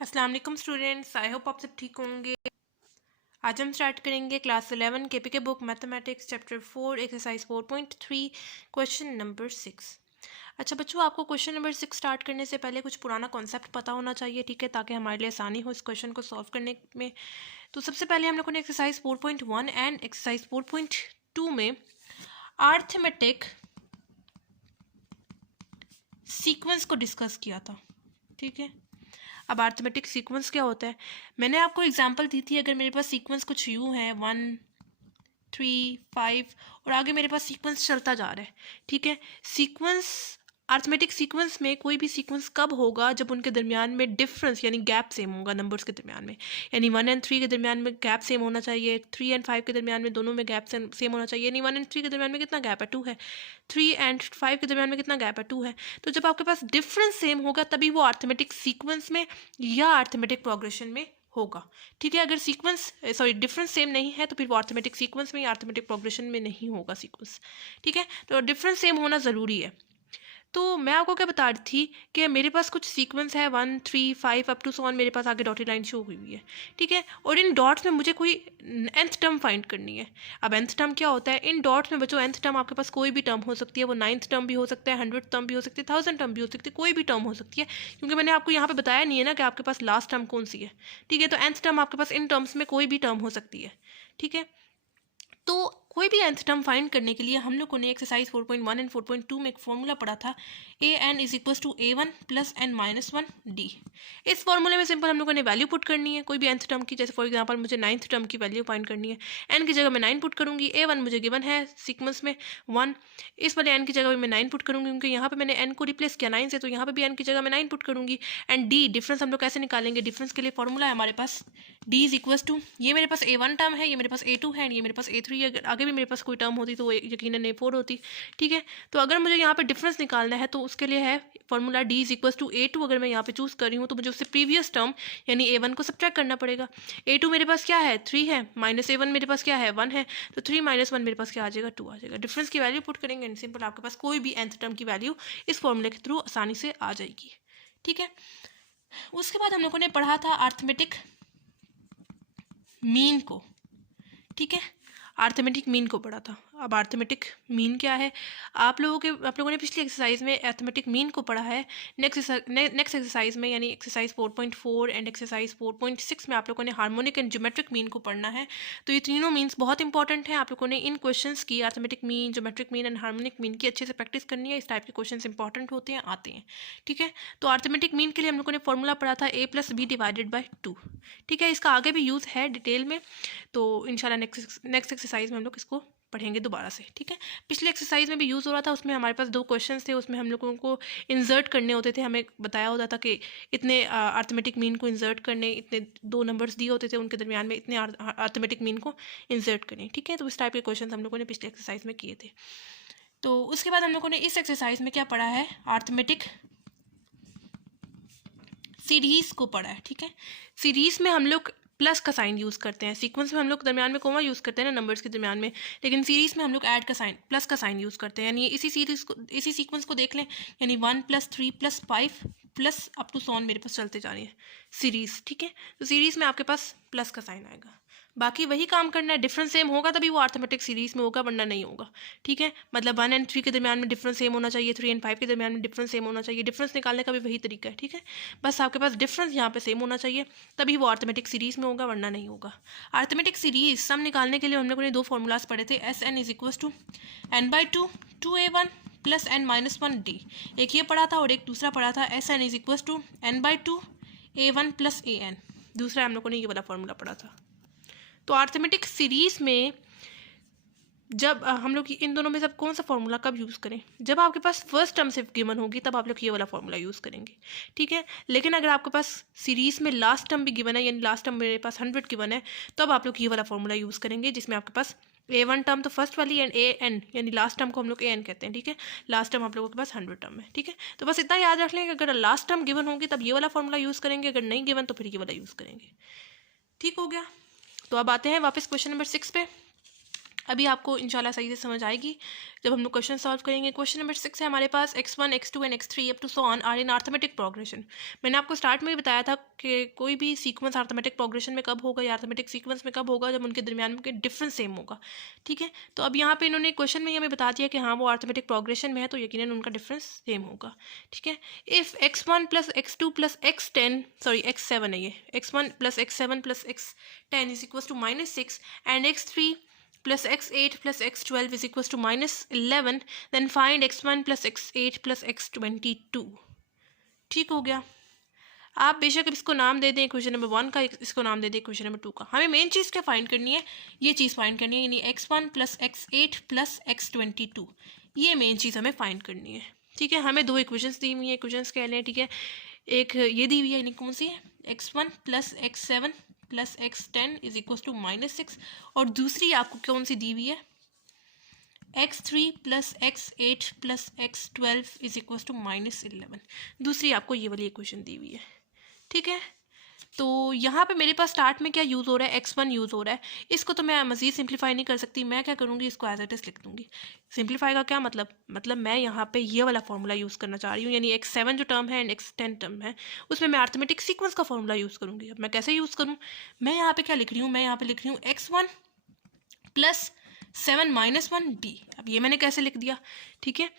अस्सलाम वालेकुम students, I hope आप सब ठीक होंगे। आज हम स्टार्ट करेंगे class 11 KPK book mathematics chapter 4 exercise 4.3 question number 6। अच्छा बच्चों, आपको क्वेश्चन नंबर 6 स्टार्ट करने से पहले कुछ पुराना कॉन्सेप्ट पता होना चाहिए, ठीक है, ताकि हमारे लिए आसानी हो इस क्वेश्चन को सॉल्व करने में। तो सबसे पहले हम लोगों ने एक्सरसाइज 4.1 एंड एक्सरसाइज 4.2 में आर्थमेटिक सीक्वेंस को डिस्कस किया था, ठीक है। अब अरिथमेटिक सीक्वेंस क्या होता है, मैंने आपको एग्जांपल दी थी। अगर मेरे पास सीक्वेंस कुछ यूँ है 1 3 5 और आगे मेरे पास सीक्वेंस चलता जा रहा है, ठीक है। सीक्वेंस अरिथमेटिक सीक्वेंस में कोई भी सीक्वेंस कब होगा, जब उनके दरमियान में डिफरेंस यानी गैप सेम होगा नंबर्स के दरमियान में। यानी 1 एंड 3 के दरमियान में गैप सेम होना चाहिए, 3 एंड 5 के दरमियान में दोनों में गैप सेम होना चाहिए। यानी 1 एंड 3 के दरमियान में कितना गैप है, 2 है। 3 एंड 5 के दरमियान में कितना गैप है, 2 है। तो जब आपके पास डिफरेंस सेम होगा तभी वो अरिथमेटिक सीक्वेंस में या अरिथमेटिक प्रोग्रेशन में होगा, ठीक है। अगर सीक्वेंस डिफरेंस सेम नहीं है तो फिर वो अरिथमेटिक सीक्वेंस में या अरिथमेटिक प्रोग्रेशन में नहीं होगा सीक्वेंस, ठीक है। तो डिफरेंस सेम होना ज़रूरी है। तो मैं आपको क्या बता रही थी कि मेरे पास कुछ सीक्वेंस है 1 3 5 अप टू सो ऑन, मेरे पास आगे डॉटेड लाइन शो हुई हुई है, ठीक है। और इन डॉट्स में मुझे कोई nth टर्म फाइंड करनी है। अब nth टर्म क्या होता है, इन डॉट्स में बच्चों nth टर्म आपके पास कोई भी टर्म हो सकती है। वो 9th टर्म भी हो सकता है, 100th टर्म भी हो सकती है, 1000 टर्म भी हो सकती है, कोई भी टर्म हो सकती है। क्योंकि मैंने आपको यहाँ पे बताया नहीं है ना कि आपके पास लास्ट टर्म कौन सी है, ठीक है। तो nth टर्म आपके पास इन टर्म्स में कोई भी टर्म हो सकती है, ठीक है। तो कोई भी nth टर्म फाइंड करने के लिए हम लोगों ने एक्सरसाइज 4.1 एंड 4.2 में एक फॉर्मूला पढ़ा था, a n is equal to A1 plus n minus 1 d. इस फॉर्मूले में सिंपल हम लोगों ने वैल्यू पुट करनी है कोई भी nth टर्म की। जैसे फॉर एग्जांपल मुझे 9th टर्म की वैल्यू फाइंड करनी है, एन की जगह मैं 9 पुट करूंगी। A1 मुझे गिवन है सीक्वेंस में 1, इस वाले एन की जगह भी मैं 9 पुट करूंगी, क्योंकि यहाँ पे मैंने एन को रिप्लेस किया 9 से, तो यहाँ पे भी एन की जगह मैं 9 पुट करूंगी। एंड डी डिफरेंस हम लोग कैसे निकालेंगे, डिफरेंस के लिए फॉर्मूला है हमारे पास डी इज इक्वल टू, ये मेरे पास A1 टर्म है, ये मेरे पास A2 है, ये मेरे पास A3 है। आगे भी मेरे पास कोई टर्म होती तो वो यकीनन A4 होती, ठीक है। तो अगर मुझे यहाँ पे डिफरेंस निकालना है तो उसके लिए है formula D is equal to A2। अगर मैं यहाँ पे चूज कर रही हूँ तो मुझे उससे प्रीवियस टर्म यानी A1 को सब्ट्रैक्ट करना पड़ेगा। A2 मेरे पास क्या है 3 है, माइनस A1 मेरे पास क्या है 1 है, तो 3 माइनस 1 मेरे पास क्या आ जाएगा 2 आ जाएगा। डिफरेंस की वैल्यू पुट करेंगे एंड सिंपल आपके पास कोई भी nth टर्म की वैल्यू इस फॉर्मूले के थ्रू आसानी से आ जाएगी, ठीक है। उसके बाद हम लोगों ने पढ़ा था अरिथमेटिक मीन को, ठीक है। अरिथमेटिक मीन को पढ़ा था। अब अरिथमेटिक मीन क्या है, आप लोगों ने पिछली एक्सरसाइज में अरिथमेटिक मीन को पढ़ा है। नेक्स्ट एक्सरसाइज में यानी एक्सरसाइज 4.4 एंड एक्सरसाइज 4.6 में आप लोगों ने हार्मोनिक एंड ज्योमेट्रिक मीन को पढ़ना है। तो ये तीनों मीन्स बहुत इंपॉर्टेंट हैं। आप लोगों ने इन क्वेश्चंस की arithmetic mean, geometric mean and harmonic mean की अच्छे से प्रैक्टिस करनी है। इस टाइप के क्वेश्चंस इंपॉर्टेंट होते हैं, आते हैं, ठीक है। तो अरिथमेटिक मीन के लिए हम लोगों ने फॉर्मूला पढ़ा था a plus B divided by 2, ठीक है। इसका आगे भी यूज़ है डिटेल में, तो इंशाल्लाह नेक्स्ट एक्सरसाइज में हम लोग इसको पढ़ेंगे दोबारा से, ठीक है। पिछले एक्सरसाइज में भी यूज़ हो रहा था, उसमें हमारे पास 2 क्वेश्चंस थे, उसमें हम लोगों को इंसर्ट करने होते थे। हमें बताया होता था कि इतने अरिथमेटिक मीन को इंसर्ट करने, इतने 2 नंबर्स दिए होते थे, उनके दरमियान में इतने अरिथमेटिक मीन को इंसर्ट करने, ठीक है। तो इस टाइप के क्वेश्चन हम लोगों ने पिछले एक्सरसाइज में किए थे। तो उसके बाद हम लोगों ने इस एक्सरसाइज में क्या पढ़ा है, अरिथमेटिक सीरीज को पढ़ा है, ठीक है। सीरीज में हम लोग प्लस का साइन यूज़ करते हैं, सीक्वेंस में हम लोग दरमियान में कोमा यूज़ करते हैं ना नंबर्स के दरमियान में, लेकिन सीरीज में हम लोग ऐड का साइन प्लस का साइन यूज़ करते हैं। यानी इसी सीरीज को, इसी सीक्वेंस को देख लें, यानी 1 + 3 + 5 प्लस अप टू सॉन मेरे पास चलते जा रही है सीरीज, ठीक है। तो सीरीज में आपके पास प्लस का साइन आएगा, बाकी वही काम करना है। डिफरेंस सेम होगा तभी वो अरिथमेटिक सीरीज में होगा, वरना नहीं होगा, ठीक है। मतलब 1 एंड 3 के दरमियान में डिफरेंस सेम होना चाहिए, 3 एंड 5 के दरमियान में डिफरेंस सेम होना चाहिए। डिफरेंस निकालने का भी वही तरीका है, ठीक है। बस आपके पास डिफरेंस यहाँ पे सेम होना चाहिए तभी वो अरिथमेटिक सीरीज में होगा, वरना नहीं होगा। अरिथमेटिक सीरीज सम निकालने के लिए हम लोगों ने 2 फॉर्मूलाज पढ़े थे, S N is equal to n/2 2a1 plus n-1 D. एक ये पढ़ा था और एक दूसरा पढ़ा था S N is equal to n/2 a1 plus an। दूसरा हम लोगों ने ये वाला फॉर्मूला पढ़ा था। तो अरिथमेटिक सीरीज में जब हम लोग इन दोनों में सब कौन सा फॉर्मूला कब यूज़ करें, जब आपके पास फर्स्ट टर्म सिर्फ गिवन होगी तब आप लोग ये वाला फॉर्मूला यूज़ करेंगे, ठीक है। लेकिन अगर आपके पास सीरीज में लास्ट टर्म भी गिवन है, यानी लास्ट टर्म मेरे पास 100 गिवन है, तब आप लोग ये वाला फॉर्मूला यूज़ करेंगे, जिसमें आपके पास A1 टर्म तो फर्स्ट वाली एंड AN यानी लास्ट टर्म को हम लोग AN कहते हैं, ठीक है। लास्ट टर्म आप लोगों के पास 100 टर्म है, ठीक है। तो बस इतना याद रख लें कि अगर लास्ट टर्म गिवन होगी तब ये वाला फॉर्मूला यूज़ करेंगे, अगर नहीं गिवन तो फिर ये वाला यूज़ करेंगे, ठीक हो गया। तो अब आते हैं वापस क्वेश्चन नंबर 6 पे। अभी आपको इंशाल्लाह सही से समझ आएगी जब हम लोग क्वेश्चन सॉल्व करेंगे। क्वेश्चन नंबर 6 है हमारे पास, x1 x2 and x3 up to so on are in arithmetic progression. मैंने आपको स्टार्ट में ही बताया था कि कोई भी सीक्वेंस अर्थमेटिक प्रोग्रेशन में कब होगा या अर्थमेटिक सीक्वेंस में कब होगा, जब उनके दरमियान में डिफरेंस सेम होगा। ठीक है, तो अब यहाँ पे इन्होंने क्वेश्चन में ही हमें बता दिया कि हाँ वो अर्थमेटिक प्रोग्रेशन में है, तो यकीनन उनका डिफरेंस सेम होगा। ठीक है, if x1 plus x2 plus x10 sorry x7 है ये, x1 plus x7 plus x10 is equal to -6 and x3 plus x8 plus x12 is equals to -11, then find x1 plus x8 plus x22। ठीक हो गया। आप बेशक इसको नाम दे दें क्वेश्चन नंबर 1 का, इसको नाम दे दें क्वेश्चन नंबर 2 का। हमें मेन चीज़ क्या फाइंड करनी है, ये चीज़ फाइंड करनी है, यानी x1 plus x8 plus x22, ये मेन चीज़ हमें फाइंड करनी है। ठीक है, हमें 2 इक्वेशंस दी हुई है, इक्वेशंस कह लें। ठीक है, एक ये दी हुई है, यानी कौन सी है, x1 plus x7 plus x10 is equal to -6, और दूसरी आपको कौन सी दी हुई है, x3 plus x8 plus x12 is equal to -11। दूसरी आपको ये वाली इक्वेशन दी हुई है। ठीक है, तो यहाँ पे मेरे पास स्टार्ट में क्या यूज़ हो रहा है, x1 यूज़ हो रहा है। इसको तो मैं मज़ीद सिंप्लीफाई नहीं कर सकती, मैं क्या करूँगी, इसको एज इट इज़ लिख दूँगी। सिंप्लीफाई का क्या मतलब मैं यहाँ पे ये वाला फार्मूला यूज़ करना चाह रही हूँ, यानी x7 जो टर्म है एंड x10 टर्म है, उसमें मैं अर्थमेटिक सीक्वेंस का फार्मूला यूज़ करूँगी। अब मैं कैसे यूज़ करूँ, मैं यहाँ पे क्या लिख रही हूँ, मैं यहाँ पे लिख रही हूँ x1 प्लस 7 - 1d। अब ये मैंने कैसे लिख दिया। ठीक है,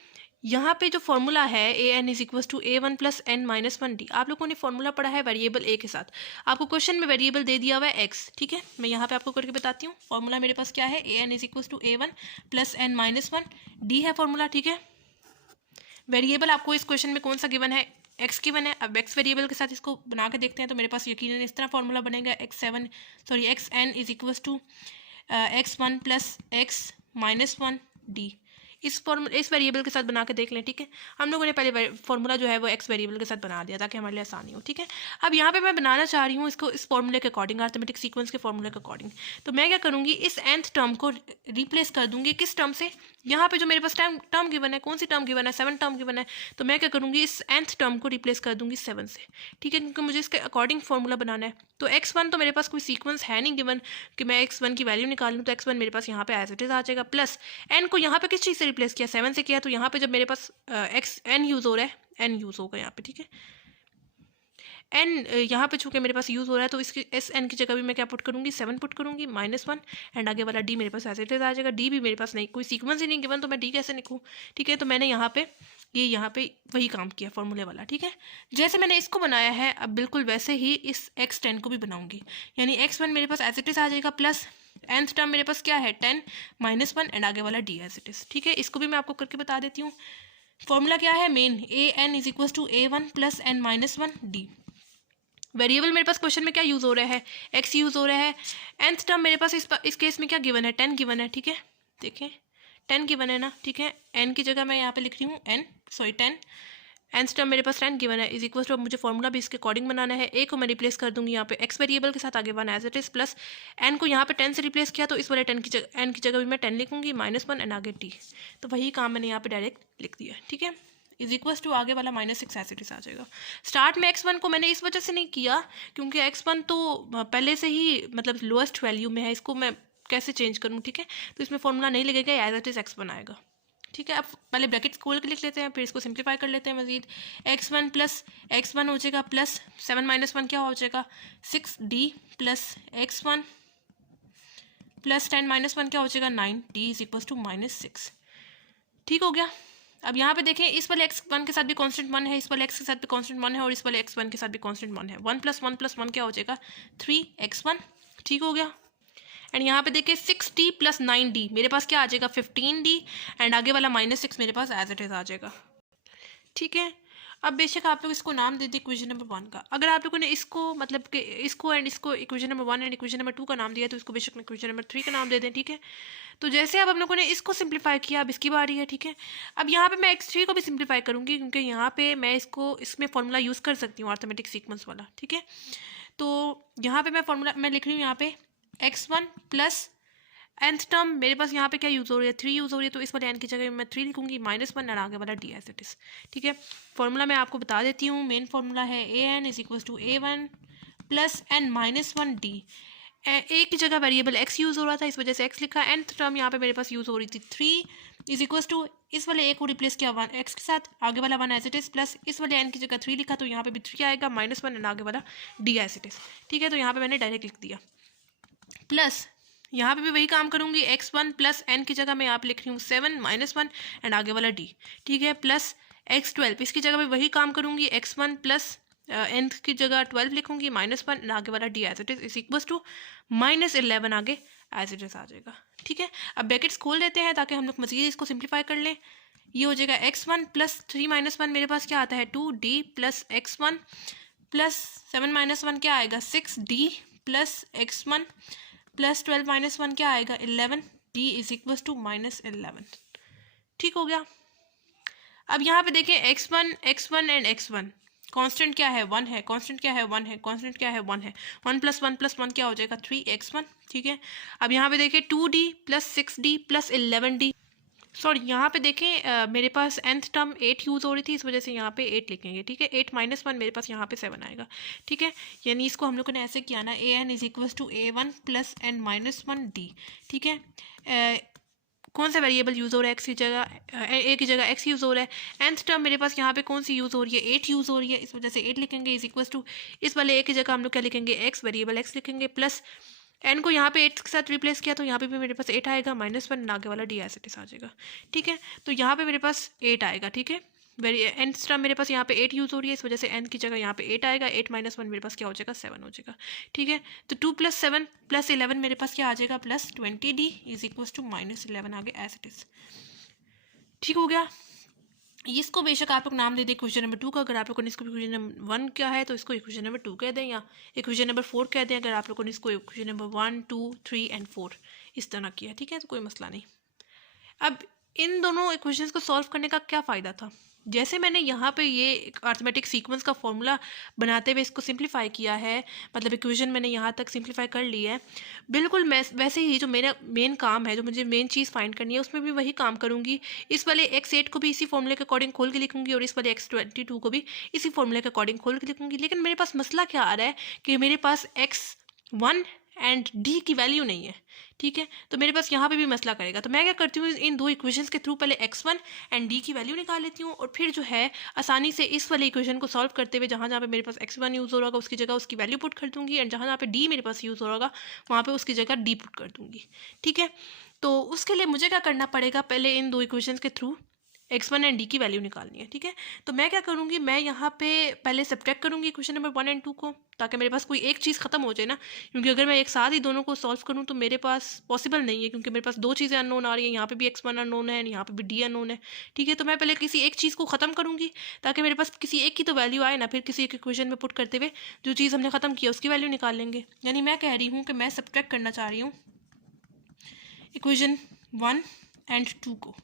यहाँ पे जो फॉर्मूला है an is equal to a1 plus n minus 1d, आप लोगों ने फॉर्मूला पढ़ा है वेरिएबल a के साथ, आपको क्वेश्चन में वेरिएबल दे दिया हुआ है x। ठीक है, मैं यहाँ पे आपको करके बताती हूँ। फॉर्मूला मेरे पास क्या है, an is equal to a1 plus n minus 1d है फॉर्मूला। ठीक है, वेरिएबल आपको इस क्वेश्चन में कौन सा गिवन है, x गिवन है। अब x वेरिएबल के साथ इसको बना के देखते हैं, तो मेरे पास यकीनन इस तरह फॉर्मूला बनेगा, xn is equal to x1 plus x minus 1d। इस वेरिएबल के साथ बना के देख लें। ठीक है, हम लोगों ने पहले फॉर्मूला जो है वो x वेरिएबल के साथ बना दिया ताकि हमारे लिए आसानी हो। ठीक है, अब यहाँ पे मैं बनाना चाह रही हूँ इसको इस फॉर्मूले के अकॉर्डिंग, अर्थमेटिक सीक्वेंस के फॉर्मूले के अकॉर्डिंग। तो मैं क्या करूँगी, इस nth टर्म को रिप्लेस कर दूंगी किस टर्म से, यहाँ पे जो मेरे पास टर्म गिवन है, कौन सी टर्म गिवन है, 7 टर्म गिवन है, तो मैं क्या करूँगी, इस nth टर्म को रिप्लेस कर दूंगी 7 से। ठीक है, क्योंकि मुझे इसके अकॉर्डिंग फॉर्मूला बनाना है। तो x1 तो मेरे पास कोई सीक्वेंस है नहीं गिवन कि मैं x1 की वैल्यू निकालूँ, तो x1 मेरे पास यहाँ पे एज इट इज आ जाएगा, प्लस n को यहाँ पे किस चीज़ से रिप्लेस किया, 7 से किया, तो यहाँ पे जब मेरे पास n यूज़ हो रहा है, n यूज़ होगा यहाँ पे। ठीक है, n यहाँ पे चूँकि मेरे पास यूज़ हो रहा है, तो इसकी इस n की जगह भी मैं क्या पुट करूँगी, 7 पुट करूँगी -1, एंड आगे वाला d मेरे पास एज इट इज आ जाएगा। d भी मेरे पास नहीं, कोई सीक्वेंस ही नहीं गिवन, तो मैं d कैसे लिखूँ। ठीक है, तो मैंने यहाँ पे यहाँ पे वही काम किया फॉर्मूले वाला। ठीक है, जैसे मैंने इसको बनाया है, अब बिल्कुल वैसे ही इस x10 को भी बनाऊंगी, यानी x1 मेरे पास एज इट इज आ जाएगा, प्लस nth टर्म मेरे पास क्या है 10 -1 एंड आगे वाला d एज इट इज। ठीक है, इसको भी मैं आपको करके बता देती हूँ। फॉर्मूला क्या है, main an is equal to a1 plus n minus 1d। Variable मेरे पास क्वेश्चन में क्या यूज़ हो रहा है, x यूज़ हो रहा है। nth टर्म मेरे पास इस केस में क्या गिवन है, 10 गिवन है। ठीक है, देखें 10 गिवन है ना। ठीक है, n की जगह मैं यहाँ पे लिख रही हूँ 10 nth टर्म मेरे पास 10 गिवन है, इज इक्वल टू, अब मुझे फॉर्मूला भी इसके अकॉर्डिंग बनाना है। a को मैं रिप्लेस कर दूंगी यहाँ पे x वेरिएबल के साथ, आगे 1 as it is, plus n को यहाँ पे 10 से रिप्लेस किया, तो इस वाले n की जगह भी मैं 10 लिखूंगी, -1 एंड आगे d। तो वही काम मैंने यहाँ पे डायरेक्ट लिख दिया। ठीक है, इज इक्वल टू आगे वाला -6 एज इट इज आ जाएगा। स्टार्ट में x1 को मैंने इस वजह से नहीं किया क्योंकि x1 तो पहले से ही मतलब लोएस्ट वैल्यू में है, इसको मैं कैसे चेंज करूँ। ठीक है, तो इसमें फॉर्मूला नहीं लगेगा, एज इट इज x1 आएगा। ठीक है, अब पहले ब्रैकेट खोल के लिख लेते हैं, फिर इसको सिंप्लीफाई कर लेते हैं मजीद। x1 प्लस x1 हो जाएगा, प्लस 7 - 1 क्या हो जाएगा, 6d, प्लस x1 प्लस 10 - 1 क्या हो जाएगा, 9d इज इक्वल टू -6। ठीक हो गया। अब यहाँ पे देखें, इस वाले x1 के साथ भी कांस्टेंट 1 है, इस वाले x के साथ भी कांस्टेंट 1 है, और इस वाले x1 के साथ भी कांस्टेंट 1 है। 1 + 1 + 1 क्या हो जाएगा, 3x1। ठीक हो गया। एंड यहाँ पे देखिए 6d प्लस 9d मेरे पास क्या आ जाएगा, 15d, एंड आगे वाला -6 मेरे पास एज इट इज आ जाएगा। ठीक है, अब बेशक आप लोग इसको नाम दे दें इक्वेशन नंबर 1 का। अगर आप लोगों ने इसको मतलब कि इसको एंड इसको equation number 1 and equation number 2 का नाम दिया, तो इसको बेशक इक्वेशन नंबर 3 का नाम दे दें। ठीक है, तो जैसे अब हम लोगों ने इसको सिंप्लीफाई किया, अब इसकी बारी है। ठीक है, अब यहाँ पे मैं x3 को भी सिंप्लीफाई करूँगी क्योंकि यहाँ पे मैं इसमें फॉर्मूला यूज़ कर सकती हूँ अर्थमेटिक सीक्वेंस वाला। ठीक है, तो यहाँ पे मैं लिख रही हूँ यहाँ पे x1 प्लस nth टर्म मेरे पास यहाँ पे क्या यूज़ हो रही है, 3 यूज़ हो रही है, तो इस वाले n की जगह मैं 3 लिखूंगी, -1 एंड आगे वाला d एज इट इज। ठीक है, फॉर्मूला मैं आपको बता देती हूँ। मेन फॉर्मूला है an is equal to a1 plus n -1d। A की जगह वेरिएबल एक्स यूज़ हो रहा था, इस वजह से एक्स लिखा। nth टर्म यहाँ पे मेरे पास यूज़ हो रही थी 3 इज इक्वल टू, इस वाले ए को रिप्लेस किया 1 एक्स के साथ, आगे वाला 1 एज इट इज़, प्लस इस वाले n की जगह 3 लिखा तो यहाँ पे भी 3 आएगा, -1 एंड आगे वाला d एज इट इज़। ठीक है, तो यहाँ पे मैंने डायरेक्ट लिख दिया। प्लस यहाँ पे भी वही काम करूँगी, x1 प्लस n की जगह मैं यहाँ पे लिख रही हूँ 7 -1 एंड आगे वाला d। ठीक है, प्लस x12 इसकी जगह भी वही काम करूँगी, x1 प्लस n की जगह 12 लिखूंगी, -1 एंड आगे वाला d as it is equal to -11 आगे एज इट इज आ जाएगा। ठीक है, अब ब्रैकेट्स खोल देते हैं ताकि हम लोग मज़ीद इसको सिंप्लीफाई कर लें। ये हो जाएगा x1 प्लस 3 -1 मेरे पास क्या आता है 2d प्लस x1 प्लस 7 -1 क्या आएगा 6d प्लस x1 प्लस 12 -1 क्या आएगा 11 d इज इक्वल टू -11। ठीक हो गया। अब यहाँ पे देखें x1 एंड x1 कांस्टेंट क्या है 1 है, कांस्टेंट क्या है 1 है, कांस्टेंट क्या है 1 है, 1 + 1 + 1 क्या हो जाएगा 3x1। ठीक है, अब यहाँ पे देखें 2d plus 6d plus 11d, sorry यहाँ पे देखें मेरे पास nth टर्म 8 यूज़ हो रही थी, इस वजह से यहाँ पे 8 लिखेंगे। ठीक है, 8 -1 मेरे पास यहाँ पे 7 आएगा। ठीक है, यानी इसको हम लोगों ने ऐसे किया ना, an is equal to a1 plus n -1d। ठीक है, कौन सा वेरिएबल यूज़ हो रहा है x की जगह, a की जगह x यूज़ हो रहा है। nth टर्म मेरे पास यहाँ पे कौन सी यूज़ हो रही है 8 यूज़ हो रही है, इस वजह से 8 लिखेंगे इज इक्वल टू, इस वाले a की जगह हम लोग क्या लिखेंगे x वेरिएबल x लिखेंगे, प्लस n को यहाँ पे 8 के साथ रिप्लेस किया तो यहाँ पे भी मेरे पास 8 आएगा, -1 आगे वाला d एज इट इज आ जाएगा। ठीक है, तो यहाँ पे मेरे पास 8 आएगा। ठीक है, n टर्म मेरे पास यहाँ पे 8 यूज़ हो रही है, इस वजह से n की जगह यहाँ पे 8 आएगा, 8 -1 मेरे पास क्या हो जाएगा 7 हो जाएगा। ठीक है, तो 2 + 7 + 11 मेरे पास क्या आ जाएगा +20d इज इक्वल टू -11 आगे एज इट इज। ठीक हो गया। इसको बेशक आप लोग नाम दे दें इक्वेशन नंबर 2 का, अगर आप लोगों ने इसको इक्वेशन नंबर 1 क्या है तो इसको इक्वेशन नंबर 2 कह दें, या इक्वेशन नंबर 4 कह दें अगर आप लोगों ने इसको इक्वेशन नंबर 1 2 3 एंड 4 इस तरह किया। ठीक है, तो कोई मसला नहीं। अब इन दोनों इक्वेशंस को सॉल्व करने का क्या फ़ायदा था, जैसे मैंने यहाँ पे ये अर्थमेटिक सीक्वेंस का फॉर्मूला बनाते हुए इसको सिंप्लीफाई किया है, मतलब इक्वेशन मैंने यहाँ तक सिंप्लीफाई कर ली है, बिल्कुल मैं वैसे ही जो मेरा मेन काम है, जो मुझे मेन चीज़ फाइंड करनी है उसमें भी वही काम करूँगी। इस वाले x8 को भी इसी फॉर्मूले के अकॉर्डिंग खोल के लिखूँगी और इस वाले x22 को भी इसी फॉर्मूले के अकॉर्डिंग खोल के लिखूँगी। लेकिन मेरे पास मसला क्या आ रहा है कि मेरे पास x1 एंड d की वैल्यू नहीं है। ठीक है, तो मेरे पास यहाँ पे भी मसला करेगा, तो मैं क्या करती हूँ इन दो इक्वेशंस के थ्रू पहले x1 एंड d की वैल्यू निकाल लेती हूँ और फिर जो है आसानी से इस वाले इक्वेशन को सॉल्व करते हुए जहाँ जहाँ पे मेरे पास x1 यूज़ हो रहा होगा उसकी जगह उसकी वैल्यू पुट कर दूँगी, एंड जहाँ जहाँ पे d मेरे पास यूज़ हो रहा होगा वहाँ पे उसकी जगह d पुट कर दूँगी। ठीक है, तो उसके लिए मुझे क्या करना पड़ेगा, पहले इन दो इक्वेशंस के थ्रू x1 एंड d की वैल्यू निकालनी है। ठीक है, तो मैं क्या करूँगी, मैं यहाँ पे पहले सब्ट्रैक्ट करूँगी इक्वेशन नंबर 1 एंड 2 को, ताकि मेरे पास कोई एक चीज़ खत्म हो जाए ना, क्योंकि अगर मैं एक साथ ही दोनों को सॉल्व करूँ तो मेरे पास पॉसिबल नहीं है, क्योंकि मेरे पास दो चीज़ें अननोन आ रही हैं, यहाँ पे भी x1 अननोन है, यहाँ पे भी d अननोन है। ठीक है, तो मैं पहले किसी एक चीज़ को ख़त्म करूँगी ताकि मेरे पास किसी एक की तो वैल्यू आए ना, फिर किसी एक इक्वेशन में पुट करते हुए जो चीज़ हमने ख़त्म किया उसकी वैल्यू निकाल लेंगे। यानी मैं कह रही हूँ कि मैं सब्ट्रैक्ट करना चाह रही हूँ इक्वेशन 1 एंड 2 को।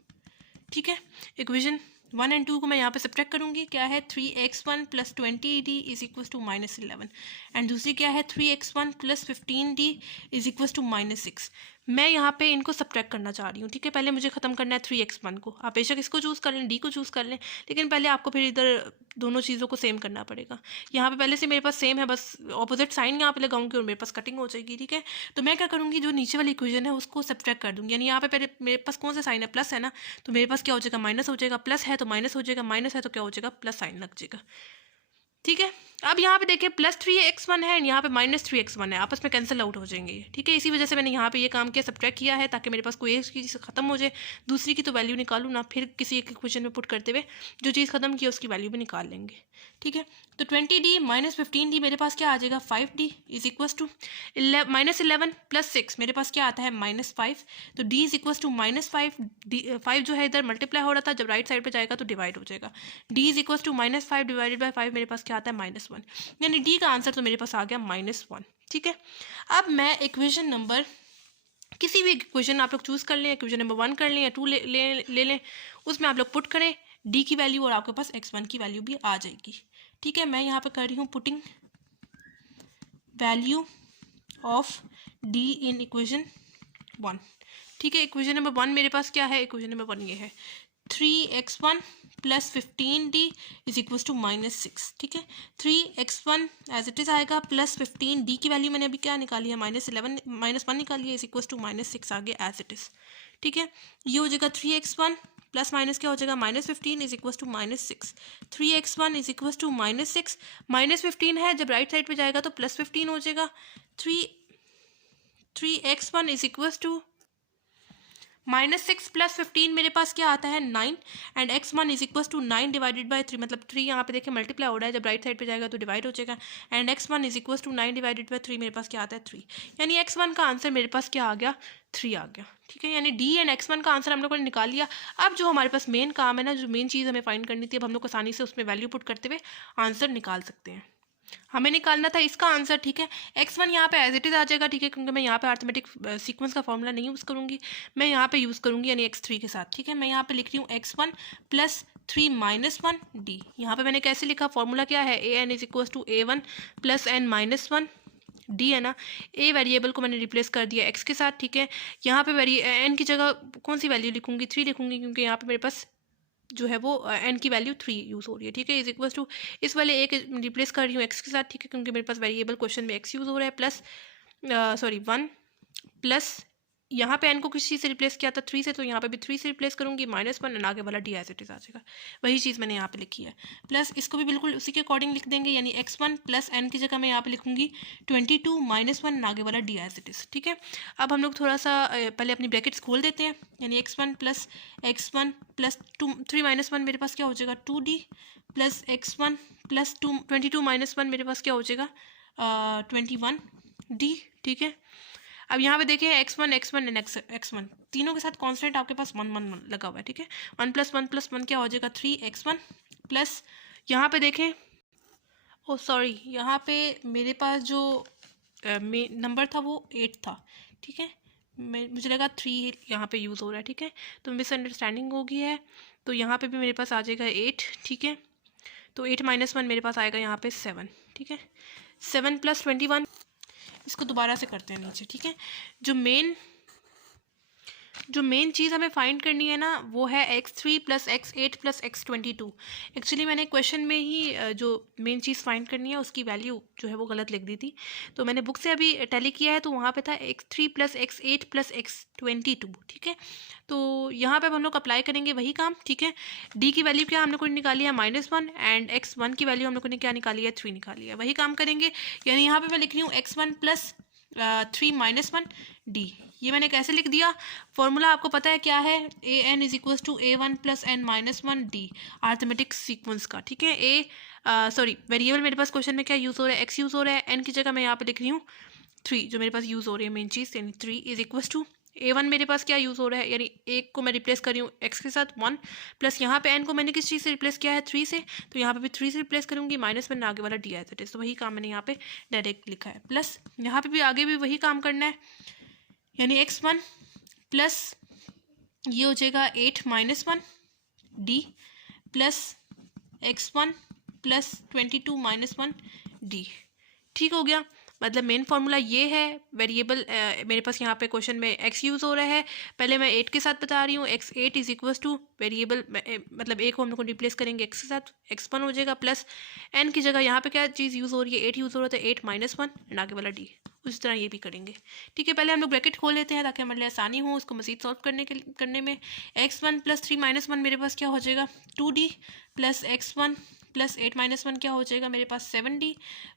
ठीक है, इक्वेशन 1 एंड 2 को मैं यहाँ पे सब्ट्रैक्ट करूँगी, क्या है 3x1 plus 20d is equal to -11, and दूसरी क्या है 3x1 plus 15d is equal to -6। मैं यहाँ पे इनको सब्ट्रैक्ट करना चाह रही हूँ। ठीक है, पहले मुझे ख़त्म करना है 3x1 को, आप बेशक इसको चूज़ कर लें, d को चूज़ कर लें, लेकिन पहले आपको फिर इधर दोनों चीज़ों को सेम करना पड़ेगा। यहाँ पे पहले से मेरे पास सेम है, बस ऑपोजिट साइन यहाँ पे लगाऊंगी और मेरे पास कटिंग हो जाएगी। ठीक है, तो मैं क्या करूँगी, जो नीचे वाली इक्वेशन है उसको सब्ट्रैक्ट कर दूँगी, यानी यहाँ पे पहले मेरे पास कौन सा साइन है प्लस है ना, तो मेरे पास क्या हो जाएगा माइनस हो जाएगा, प्लस है तो माइनस हो जाएगा, माइनस है तो क्या हो जाएगा प्लस साइन लग जाएगा। ठीक है, अब यहाँ पे देखिए +3x1 है एंड यहाँ पे -3x1 है, आपस में कैंसिल आउट हो जाएंगे। ठीक है, इसी वजह से मैंने यहाँ पे ये काम किया, सब्ट्रैक्ट किया है, ताकि मेरे पास कोई एक चीज़ ख़त्म हो जाए, दूसरी की तो वैल्यू निकालूँ ना, फिर किसी एक इक्वेशन में पुट करते हुए जो चीज़ ख़त्म की उसकी वैल्यू भी निकाल लेंगे। ठीक है, तो 20d -15d मेरे पास क्या आ जाएगा 5d is equal to -11 plus 6 मेरे पास क्या आता है -5, तो d इज इक्वल टू -5, 5 जो है इधर मल्टीप्लाई हो रहा था, जब राइट साइड पे जाएगा तो डिवाइड हो जाएगा, d is equal to -5 divided by 5 मेरे पास क्या आता है -1, यानी d का आंसर तो मेरे पास आ गया -1। ठीक है, अब मैं इक्वेशन नंबर किसी भी इक्वेशन आप लोग चूज़ कर लें, इक्वेशन नंबर 1 कर लें या 2 ले लें, उसमें आप लोग पुट करें d की वैल्यू और आपके पास x1 की वैल्यू भी आ जाएगी। ठीक है, मैं यहाँ पे कर रही हूँ putting value of d in equation 1। ठीक है, इक्वेशन नंबर 1 मेरे पास क्या है, इक्वेशन नंबर 1 ये है 3x1 plus 15d is equal to -6, ठीक है। 3x1 एज इट इज़ आएगा प्लस 15d की वैल्यू मैंने अभी क्या निकाली है, -1 निकाली है, इज इक्वल टू -6 आगे एज इट इज़, ठीक है। ये हो जाएगा 3x1 प्लस माइनस क्या हो जाएगा, -15 is equal to -6। 3x1 is equal to -6, -15 है, जब राइट साइड पे जाएगा तो +15 हो जाएगा। 3x1 is equal to -6 plus 15 मेरे पास क्या आता है 9, and x1 is equal to 9 divided by 3, मतलब 3 यहाँ पे देखिए मल्टीप्लाई हो रहा है, जब राइट साइड पे जाएगा तो डिवाइड हो जाएगा, and x1 is equal to 9 divided by 3 मेरे पास क्या आता है 3, यानी x1 का आंसर मेरे पास क्या आ गया 3 आ गया, ठीक है। यानी d एंड x1 का आंसर हम लोगों ने निकाल लिया। अब जो हमारे पास मेन काम है ना, जो मेन चीज़ हमें फाइंड करनी थी, अब हम लोग आसानी से उसमें वैल्यू पुट करते हुए आंसर निकाल सकते हैं। हमें निकालना था इसका आंसर, ठीक है। x1 यहाँ पे एज इट इज़ आ जाएगा, ठीक है, क्योंकि मैं यहाँ पे अर्थमेटिक सीक्वेंस का फॉर्मूला नहीं यूज़ करूँगी, मैं यहाँ पे यूज़ करूँगी यानी x3 के साथ, ठीक है। मैं यहाँ पे लिख रही हूँ x1 प्लस 3 - 1 d। यहाँ पे मैंने कैसे लिखा, फॉर्मूला क्या है, an is equal to a1 plus n - 1 d है ना। a वेरिएबल को मैंने रिप्लेस कर दिया x के साथ, ठीक है। यहाँ पे n की जगह कौन सी वैल्यू लिखूँगी, 3 लिखूँगी, क्योंकि यहाँ पे मेरे पास जो है वो n की वैल्यू 3 यूज़ हो रही है, ठीक है। इज इक्वल टू इस वाले एक रिप्लेस कर रही हूँ x के साथ, ठीक है, क्योंकि मेरे पास वेरिएबल क्वेश्चन में x यूज़ हो रहा है, प्लस 1 प्लस यहाँ पे n को किस चीज़ से रिप्लेस किया था 3 से, तो यहाँ पे भी 3 से रिप्लेस करूँगी, -1 एंड आगे वाला d एज इट इज़ आ जाएगा, वही चीज़ मैंने यहाँ पे लिखी है। प्लस इसको भी बिल्कुल उसी के अकॉर्डिंग लिख देंगे, यानी x1 प्लस n की जगह मैं यहाँ पे लिखूँगी 22 -1 एंड आगे वाला d एज इट इज़, ठीक है। अब हम लोग थोड़ा सा पहले अपनी ब्रैकेट्स खोल देते हैं, यानी x1 प्लस 3 - 1 मेरे पास क्या हो जाएगा 2d प्लस x1 प्लस 22 - 1 मेरे पास क्या हो जाएगा 21d, ठीक है। अब यहाँ पे देखें x1 एंड x1 तीनों के साथ कांस्टेंट आपके पास 1 1 लगा हुआ है, ठीक है। 1 + 1 क्या हो जाएगा 3x1 प्लस यहाँ पे देखें, ओ सॉरी, यहाँ पे मेरे पास जो नंबर था वो 8 था, ठीक है। मुझे लगा 3 यहाँ पे यूज़ हो रहा है, ठीक है, तो मिसअंडरस्टैंडिंग हो गई है। तो यहाँ पे भी मेरे पास आ जाएगा 8, ठीक है। तो 8 - 1 मेरे पास आएगा यहाँ पे 7, ठीक है। 7 + 21, इसको दोबारा से करते हैं नीचे, ठीक है। जो मेन चीज़ हमें फाइंड करनी है ना, वो है x3 + x8 + x22। एक्चुअली मैंने क्वेश्चन में ही जो मेन चीज़ फाइंड करनी है उसकी वैल्यू जो है वो गलत लिख दी थी, तो मैंने बुक से अभी टैली किया है, तो वहाँ पे था x3 + x8 + x22, ठीक है। तो यहाँ पे अब हम लोग अप्लाई करेंगे वही काम, ठीक है। d की वैल्यू क्या हम लोग ने निकाली है -1, एंड x1 की वैल्यू हम लोग ने क्या निकाली है 3 निकाली है, वही काम करेंगे। यानी यहाँ पर मैं लिख रही हूँ x1 + 3 - 1 d। ये मैंने कैसे लिख दिया, फॉर्मूला आपको पता है क्या है, an is equal to a1 + n - 1 d, arithmetic sequence का, ठीक है। वेरिएबल मेरे पास क्वेश्चन में क्या यूज़ हो रहा है, x यूज़ हो रहा है, n की जगह मैं यहाँ पे लिख रही हूँ 3, जो मेरे पास यूज़ हो रही है मेन चीज़, यानी 3 इज इक्वल टू a1 मेरे पास क्या यूज़ हो रहा है, यानी एक को मैं रिप्लेस कर रही हूँ x के साथ 1, प्लस यहाँ पे n को मैंने किस चीज़ से रिप्लेस किया है 3 से, तो यहाँ पे भी 3 से रिप्लेस करूँगी, -1 आगे वाला d एज इट इज़, तो वही काम मैंने यहाँ पे डायरेक्ट लिखा है। प्लस यहाँ पे भी आगे भी वही काम करना है, यानी x1 प्लस ये हो जाएगा 8 - 1 d plus x1 plus 22 - 1 d, ठीक हो गया। मतलब मेन फार्मूला ये है, वेरिएबल मेरे पास यहाँ पे क्वेश्चन में x यूज़ हो रहा है, पहले मैं 8 के साथ बता रही हूँ, x8 is equal two variable मतलब एक को हम लोग को रिप्लेस करेंगे x के साथ, x1 हो जाएगा, प्लस n की जगह यहाँ पे क्या चीज़ यूज़ हो रही है 8 यूज़ हो रहा है, 8 - 1 एंड आगे वाला d, उसी तरह ये भी करेंगे, ठीक है। पहले हम लोग ब्रैकेट खोल लेते हैं ताकि हमारे लिए आसानी हो उसको मज़ीद सॉल्व करने में। x1 + 3 - 1 मेरे पास क्या हो जाएगा 2d प्लस x1 प्लस 8 - 1 क्या हो जाएगा मेरे पास 7d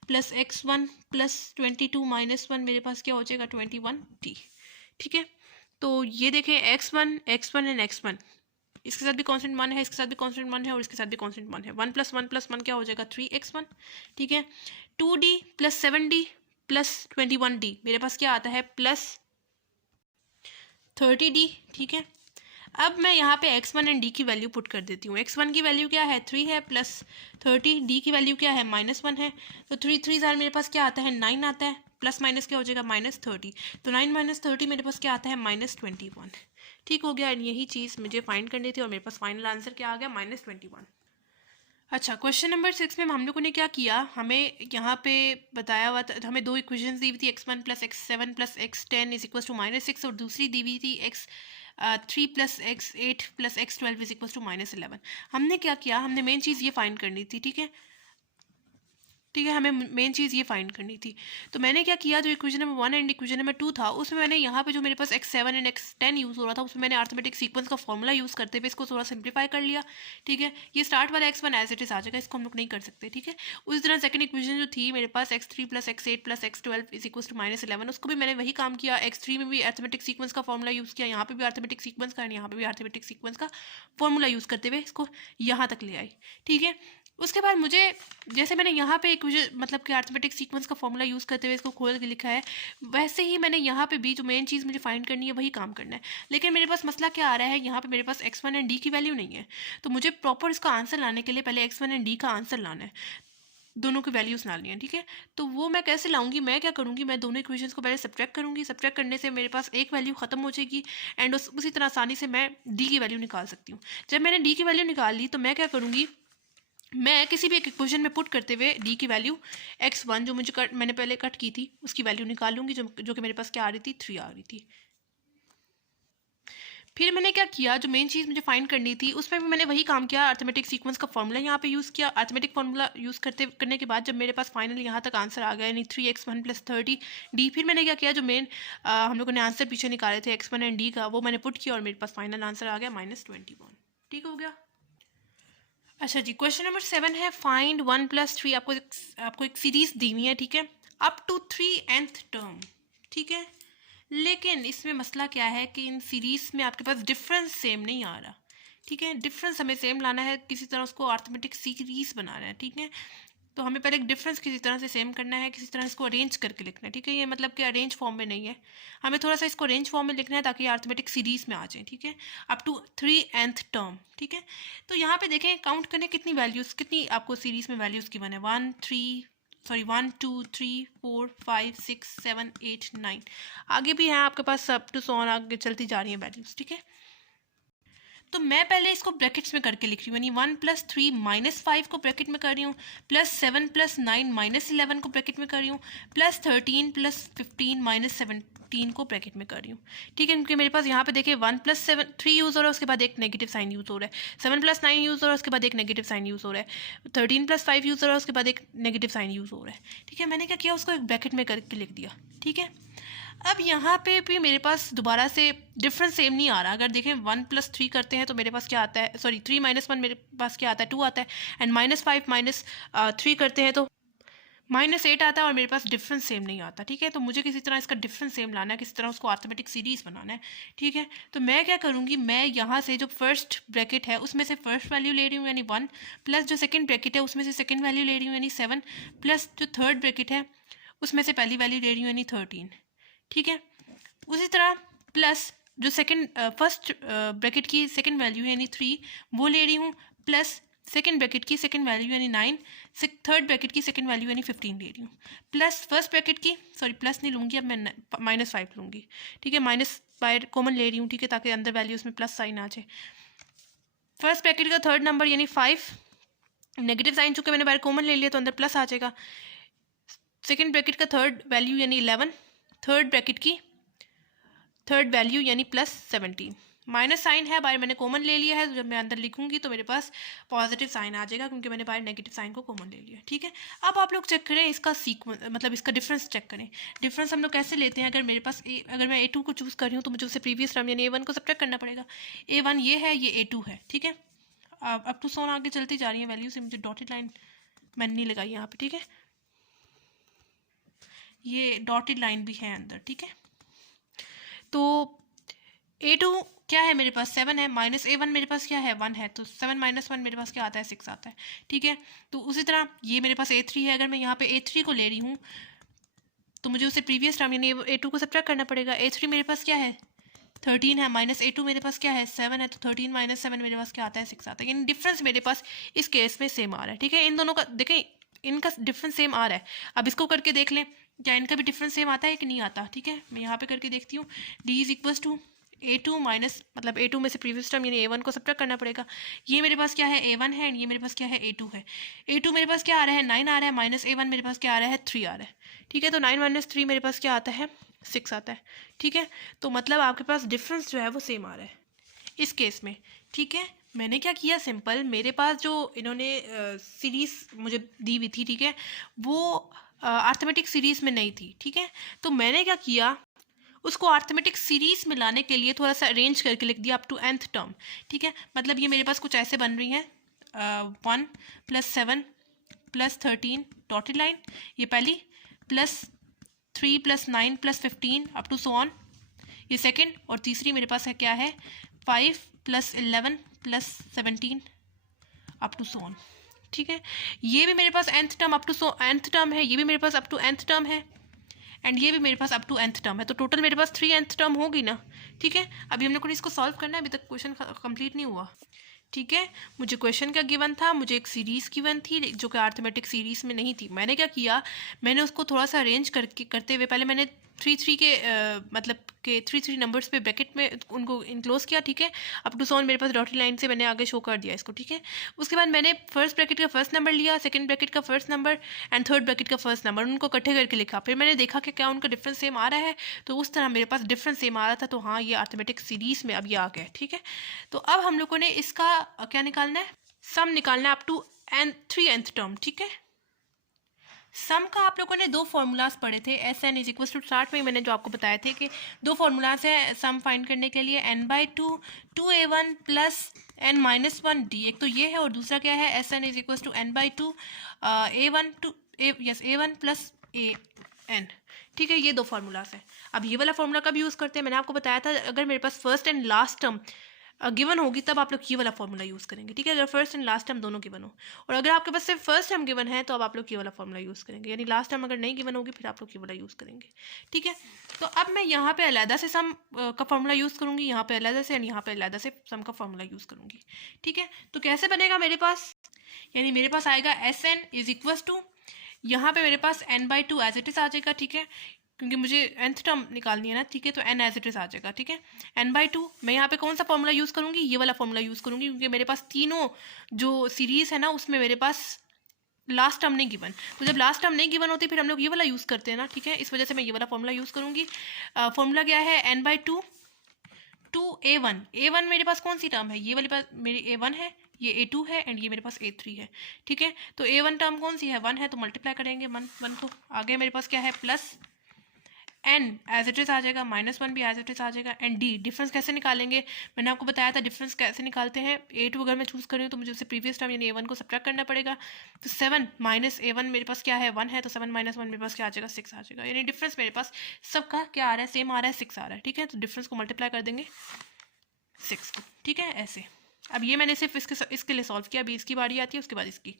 प्लस x1 प्लस 22 - 1 मेरे पास क्या हो जाएगा 21d, ठीक है। तो ये देखें x1 एंड x1, इसके साथ भी कांस्टेंट 1 है, इसके साथ भी कांस्टेंट 1 है, और इसके साथ भी कांस्टेंट 1 है। 1 + 1 + 1 क्या हो जाएगा 3x1, ठीक है। 2d plus 7d plus 21d मेरे पास क्या आता है प्लस 30d, ठीक है। अब मैं यहाँ पे x1 एंड d की वैल्यू पुट कर देती हूँ। x1 की वैल्यू क्या है 3 है, प्लस 30, d की वैल्यू क्या है -1 है, तो 3 3 मेरे पास क्या आता है 9 आता है, प्लस माइनस क्या हो जाएगा -30, तो 9 - 30 मेरे पास क्या आता है -21, ठीक हो गया। यही चीज़ मुझे फाइंड करनी थी और मेरे पास फाइनल आंसर क्या आ गया -21। अच्छा, क्वेश्चन नंबर 6 में हम लोगों ने क्या किया, हमें यहाँ पे बताया हुआ था, हमें दो इक्वेशंस दी हुई थी x1 + x7 + x10 is equal to -6, और दूसरी दी हुई थी 3 plus X 8 plus X 12 is equal to -11। हमने क्या किया, हमने मेन चीज़ ये फाइंड करनी थी, ठीक है, हमें मेन चीज़ ये फाइंड करनी थी। तो मैंने क्या किया, जो equation number 1 and equation number 2 था, उसमें मैंने यहाँ पे जो मेरे पास x7 एंड x10 यूज़ हो रहा था, उसमें मैंने अर्थमेटिक सीक्वेंस का फॉर्मूला यूज़ करते हुए इसको थोड़ा सिंप्लीफाई कर लिया, ठीक है। ये स्टार्ट वाला x1 एज इट इज आ जाएगा, इसको हम लोग नहीं कर सकते, ठीक है। उस तरह सेकंड इक्वेशन जो थी मेरे पास x3 plus x8 plus x12 is equal to -11, उसको भी मैंने वही काम किया। x3 में भी अर्थमेटिक सीक्वेंस का फॉर्मूला यूज़ किया, यहाँ पे भी अर्थमेटिक सीक्वेंस का, यहाँ पे भी अर्थमेटिक सीक्वेंस का फॉर्मूला यूज़ करते हुए इसको यहाँ तक ले आई, ठीक है। उसके बाद मुझे, जैसे मैंने यहाँ पे इक्वेशन मतलब कि अर्थमेटिक सीक्वेंस का फॉर्मूला यूज़ करते हुए इसको खोल के लिखा है, वैसे ही मैंने यहाँ पे भी जो मेन चीज़ मुझे फाइंड करनी है वही काम करना है। लेकिन मेरे पास मसला क्या आ रहा है, यहाँ पे मेरे पास x1 एंड d की वैल्यू नहीं है। तो मुझे प्रॉपर इसका आंसर लाने के लिए पहले x1 एंड d का आंसर लाना है, दोनों की वैल्यूज़ लानी है, ठीक है। तो वो मैं कैसे लाऊंगी, मैं क्या करूँगी, मैं दोनों इक्वेशंस को पहले सब्ट्रैक्ट करूँगी। सब्ट्रैक्ट करने से मेरे पास एक वैल्यू खत्म हो जाएगी एंड उसी तरह आसानी से मैं डी की वैल्यू निकाल सकती हूँ। जब मैंने डी की वैल्यू निकाल ली तो मैं क्या करूँगी, मैं किसी भी एक इक्वेशन में पुट करते हुए डी की वैल्यू x1 जो मुझे मैंने पहले कट की थी उसकी वैल्यू निकाल लूँगी, जो कि मेरे पास क्या आ रही थी, 3 आ रही थी। फिर मैंने क्या किया, जो मेन चीज़ मुझे फाइंड करनी थी उसमें भी मैंने वही काम किया, अर्थमेटिक सीक्वेंस का फॉर्मूला यहाँ पे यूज़ किया। अर्थमेटिक फॉर्मूला यूज़ करने के बाद जब मेरे पास फाइनली यहाँ तक आंसर आ गया, यानी 3x1 + 30d, फिर मैंने क्या किया, जो मेन हम लोगों ने आंसर पीछे निकाले थे x1 एंड d का, वो मैंने पुट किया और मेरे पास फाइनल आंसर आ गया -21। ठीक हो गया। अच्छा जी, क्वेश्चन नंबर 7 है, फाइंड 1 + 3। आपको एक सीरीज दी हुई है, ठीक है, अप टू 3nth टर्म, ठीक है। लेकिन इसमें मसला क्या है कि इन सीरीज में आपके पास डिफरेंस सेम नहीं आ रहा, ठीक है। डिफरेंस हमें सेम लाना है, किसी तरह उसको अर्थमेटिक सीरीज बनाना है, ठीक है। तो हमें पहले एक डिफरेंस किसी तरह से सेम करना है, किसी तरह इसको अरेंज करके लिखना है, ठीक है। ये मतलब कि अरेंज फॉर्म में नहीं है, हमें थोड़ा सा इसको अरेंज फॉर्म में लिखना है ताकि अर्थमेटिक सीरीज में आ जाए, ठीक है, अप टू 3nth टर्म, ठीक है। तो यहाँ पे देखें, काउंट करें कितनी वैल्यूज़, कितनी आपको सीरीज में वैल्यूज़ गिवन है, 1 2 3 4 5 6 7 8 9, आगे भी हैं आपके पास, अप टू सो ऑन आगे चलती जा रही हैं वैल्यूज़, ठीक है। तो मैं पहले इसको ब्रैकेट्स में करके लिख रही हूँ, यानी 1 + 3 - 5 को ब्रैकेट में कर रही हूँ, +7 + 9 - 11 को ब्रैकेट में कर रही हूँ, +13 + 15 - 17 को ब्रैकेट में कर रही हूँ, ठीक है। क्योंकि मेरे पास यहाँ पे देखिए 1 + 7 3 यूज़ हो रहा है, उसके बाद एक नेगेटिव साइन यूज़ हो रहा है, 7 + 9 यूज़ हो रहा है, उसके बाद एक नेगेटिव साइन यूज़ हो रहा है, 13 + 5 यूज़ हो रहा है, उसके बाद एक नेगेटिव साइन यूज़ हो रहा है, ठीक है। मैंने क्या किया, उसको एक ब्रैकेट में करके लिख दिया, ठीक है। अब यहाँ पे भी मेरे पास दोबारा से डिफरेंस सेम नहीं आ रहा। अगर देखें 1 + 3 करते हैं तो मेरे पास क्या आता है, सॉरी 3 - 1 मेरे पास क्या आता है, 2 आता है, एंड -5 - 3 करते हैं तो -8 आता है और मेरे पास डिफरेंस सेम नहीं आता, ठीक है। तो मुझे किसी तरह इसका डिफरेंस सेम लाना है, किसी तरह उसको अर्थमेटिक सीरीज बनाना है, ठीक है। तो मैं क्या करूँगी, मैं यहाँ से जो फर्स्ट ब्रैकेट है उसमें से फर्स्ट वैल्यू ले रही हूँ यानी 1, प्लस जो सेकंड ब्रैकेट है उसमें से सेकंड वैल्यू ले रही हूँ यानी 7, प्लस जो थर्ड ब्रैकेट है उसमें से पहली वैल्यू ले रही हूँ यानी 13, ठीक है। उसी तरह प्लस जो फर्स्ट ब्रैकेट की सेकंड वैल्यू यानी 3 वो ले रही हूँ, प्लस सेकंड ब्रैकेट की सेकंड वैल्यू यानी 9, थर्ड ब्रैकेट की सेकंड वैल्यू यानी 15 ले रही हूँ, प्लस फर्स्ट ब्रैकेट की, सॉरी प्लस नहीं लूँगी, अब मैं -5 लूँगी, ठीक है। माइनस बाय कॉमन ले रही हूँ, ठीक है, ताकि अंदर वैल्यूज़ में प्लस साइन आ जाए। फर्स्ट ब्रैकेट का थर्ड नंबर यानी 5, नेगेटिव साइन चूँकि मैंने बाहर कॉमन ले लिया तो अंदर प्लस आ जाएगा। सेकेंड ब्रैकेट का थर्ड वैल्यू यानी 11, थर्ड ब्रैकेट की थर्ड वैल्यू यानी +17, माइनस साइन है, बाहर मैंने कॉमन ले लिया है, तो जब मैं अंदर लिखूंगी तो मेरे पास पॉजिटिव साइन आ जाएगा क्योंकि मैंने बाहर नेगेटिव साइन को कॉमन ले लिया, ठीक है। अब आप लोग चेक करें इसका सीक्वेंस, मतलब इसका डिफरेंस चेक करें। डिफरेंस हम लोग कैसे लेते हैं, अगर मेरे पास अगर मैं A2 को चूज़ कर रही हूँ तो मुझे उससे प्रीवियस टर्म यानी A1 को सब्ट्रैक्ट करना पड़ेगा। A1 ये है, ये A2 है, ठीक है। अब टू सोन आगे चलती जा रही है वैल्यू से, मुझे डॉटेड लाइन मैंने नहीं लगाई यहाँ पे, ठीक है, ये डॉटेड लाइन भी है अंदर, ठीक है। तो A2 क्या है मेरे पास 7 है, माइनस A1 मेरे पास क्या है 1 है, तो 7 - 1 मेरे पास क्या आता है 6 आता है, ठीक है। तो उसी तरह ये मेरे पास A3 है, अगर मैं यहाँ पे A3 को ले रही हूँ तो मुझे उसे प्रीवियस टर्म यानी A2 को सब्ट्रैक्ट करना पड़ेगा। A3 मेरे पास क्या है 13 है, माइनस A2 मेरे पास क्या है 7 है, तो 13 - 7 मेरे पास क्या आता है 6 आता है, यानी डिफरेंस मेरे पास इस केस में सेम आ रहा है, ठीक है। इन दोनों का देखें, इनका डिफरेंस सेम आ रहा है। अब इसको करके देख लें क्या इनका भी डिफरेंस सेम आता है कि नहीं आता, ठीक है। मैं यहाँ पे करके देखती हूँ, D = A2 माइनस मतलब A2 में से प्रीवियस टर्म यानी A1 को सब्ट्रैक्ट करना पड़ेगा। ये मेरे पास क्या है A1 है, एंड ये मेरे पास क्या है A2 है। A2 मेरे पास क्या आ रहा है 9 आ रहा है, माइनस A1 मेरे पास क्या आ रहा है 3 आ रहा है। ठीक है, तो 9 माइनस 3 मेरे पास क्या आता है 6 आता है। ठीक है, तो मतलब आपके पास डिफरेंस जो है वो सेम आ रहा है इस केस में। ठीक है, मैंने क्या किया सिंपल, मेरे पास जो इन्होंने सीरीज़ मुझे दी हुई थी, ठीक है, वो अर्थमेटिक सीरीज़ में नहीं थी। ठीक है, तो मैंने क्या किया, उसको अर्थमेटिक सीरीज में लाने के लिए थोड़ा सा अरेंज करके लिख दिया अप टू nth टर्म। ठीक है, मतलब ये मेरे पास कुछ ऐसे बन रही हैं 1 + 7 + 13 डॉटेड लाइन, ये पहली, +3 + 9 + 15 अप टू सो ऑन, ये सेकंड, और तीसरी मेरे पास है क्या है 5 + 11 + 17 अप टू सो ऑन। ठीक है, ये भी मेरे पास nth term up to nth term है, ये भी मेरे पास अप टू nth टर्म है, एंड ये भी मेरे पास अप टू nth टर्म है। तो टोटल मेरे पास 3 nth टर्म होगी ना। ठीक है, अभी हम लोग को इसको सॉल्व करना है, अभी तक क्वेश्चन कंप्लीट नहीं हुआ। ठीक है, मुझे क्वेश्चन क्या गिवन था, मुझे एक सीरीज़ गिवन थी जो कि अर्थमेटिक सीरीज़ में नहीं थी। मैंने क्या किया, मैंने उसको थोड़ा सा अरेंज करते हुए पहले मैंने 3 के मतलब के 3 नंबर्स पे ब्रैकेट में उनको इनक्लोज किया। ठीक है, अप टू सॉन मेरे पास डॉटेड लाइन से मैंने आगे शो कर दिया इसको। ठीक है, उसके बाद मैंने फर्स्ट ब्रैकेट का फर्स्ट नंबर लिया, सेकंड ब्रैकेट का first number and third bracket का फर्स्ट नंबर, उनको इकट्ठे करके लिखा। फिर मैंने देखा कि क्या उनका डिफरेंस सेम आ रहा है, तो उस तरह मेरे पास डिफरेंस सेम आ रहा था, तो हाँ ये अर्थमेटिक सीरीज़ में अब ये आ गया। ठीक है, तो अब हम लोगों ने इसका क्या निकालना है, सम निकालना है अप टू 3 nth टर्म। ठीक है, सम का आप लोगों ने दो फार्मूलाज पढ़े थे, S N is equal to, start में मैंने जो आपको बताए थे कि दो फार्मूलाज है सम फाइंड करने के लिए, n/2 2a1 + n-1 d, एक तो ये है और दूसरा क्या है S N is equal to n/2 a1 + an। ठीक है, ये दो फार्मूलाज है। अब ये वाला फार्मूला कब यूज़ करते हैं, मैंने आपको बताया था अगर मेरे पास first and last term given होगी तब आप लोग ये वाला फॉर्मूला यूज़ करेंगे। ठीक है, अगर फर्स्ट एंड लास्ट टर्म दोनों गिवन हो, और अगर आपके पास सिर्फ फर्स्ट टर्म गिवन है तो अब आप लोग ये वाला फॉर्मूला यूज़ करेंगे, यानी लास्ट टर्म अगर नहीं गिवन होगी फिर आप लोग ये वाला यूज़ करेंगे। ठीक है, तो अब मैं यहाँ पे अलहदा से सम का फॉर्मूला यूज़ करूँगी, यहाँ पे अलहदा से, एंड यहाँ पे अलहदा से सम का फॉर्मूला यूज़ करूँगी। ठीक है, तो कैसे बनेगा मेरे पास, यानी मेरे पास आएगा S N is equal to, यहाँ पे मेरे पास n/2 एज इट इज़ आ जाएगा। ठीक है, क्योंकि मुझे nth टर्म निकालनी है ना। ठीक है, तो n एज इट इज़ आ जाएगा। ठीक है, n/2 मैं यहाँ पे कौन सा फॉर्मूला यूज़ करूँगी, ये वाला फॉर्मूला यूज़ करूँगी, क्योंकि मेरे पास तीनों जो सीरीज़ है ना उसमें मेरे पास लास्ट टर्म नहीं गिवन, तो जब लास्ट टर्म नहीं गिवन होती फिर हम लोग ये वाला यूज़ करते हैं ना। ठीक है, इस वजह से मैं ये वाला फॉर्मूला यूज़ करूँगी। फॉर्मूला क्या है n/2 2a1, a1 मेरे पास कौन सी टर्म है, ये वाली पास मेरी a1 है, ये a2 है, एंड ये मेरे पास a3 है। ठीक है, तो a1 टर्म कौन सी है 1 है, तो मल्टीप्लाई करेंगे 1 को, आगे मेरे पास क्या है plus n as it is आ जाएगा, -1 भी एज इट इज़ आ जाएगा, एंड d डिफरेंस कैसे निकालेंगे, मैंने आपको बताया था डिफरेंस कैसे निकालते हैं। a2 अगर मैं चूज़ कर रही हूँ तो मुझे उससे प्रीवियस टर्म यानी a1 को सब्ट्रैक्ट करना पड़ेगा। तो 7 - a1 मेरे पास क्या है 1 है, तो 7 - 1 मेरे पास क्या आ जाएगा 6 आ जाएगा, यानी डिफरेंस मेरे पास सबका क्या आ रहा है सेम आ रहा है 6 आ रहा है। ठीक है, तो डिफरेंस को मल्टीप्लाई कर देंगे 6 को। ठीक है, ऐसे। अब ये मैंने सिर्फ इसके लिए सॉल्व किया, अभी इसकी बारी आती है, उसके बाद इसकी,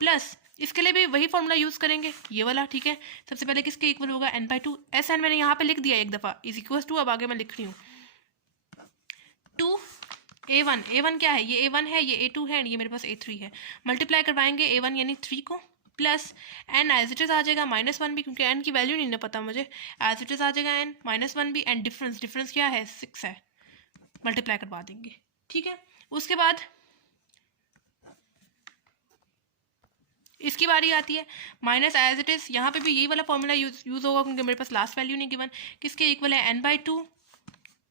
प्लस इसके लिए भी वही फॉर्मूला यूज़ करेंगे ये वाला। ठीक है, सबसे पहले किसके इक्वल होगा n/2, एस एन मैंने यहाँ पे लिख दिया एक दफ़ा इज इक्वल टू, अब आगे मैं लिख रही हूँ 2a1, a1 क्या है, ये a1 है, ये a2 है, एंड ये मेरे पास a3 है। मल्टीप्लाई करवाएंगे a1 यानी 3 को, plus n as it is आ जाएगा -1 भी, क्योंकि n की वैल्यू नहीं ना पता मुझे, एज इट इज़ आ जाएगा n -1 भी, एंड डिफरेंस क्या है 6 है, मल्टीप्लाई करवा देंगे। ठीक है, उसके बाद इसकी बारी आती है माइनस एज इट इज़, यहाँ पे भी यही वाला फॉर्मूला यूज़ होगा, क्योंकि मेरे पास लास्ट वैल्यू नहीं गिवन, किसके इक्वल है n/2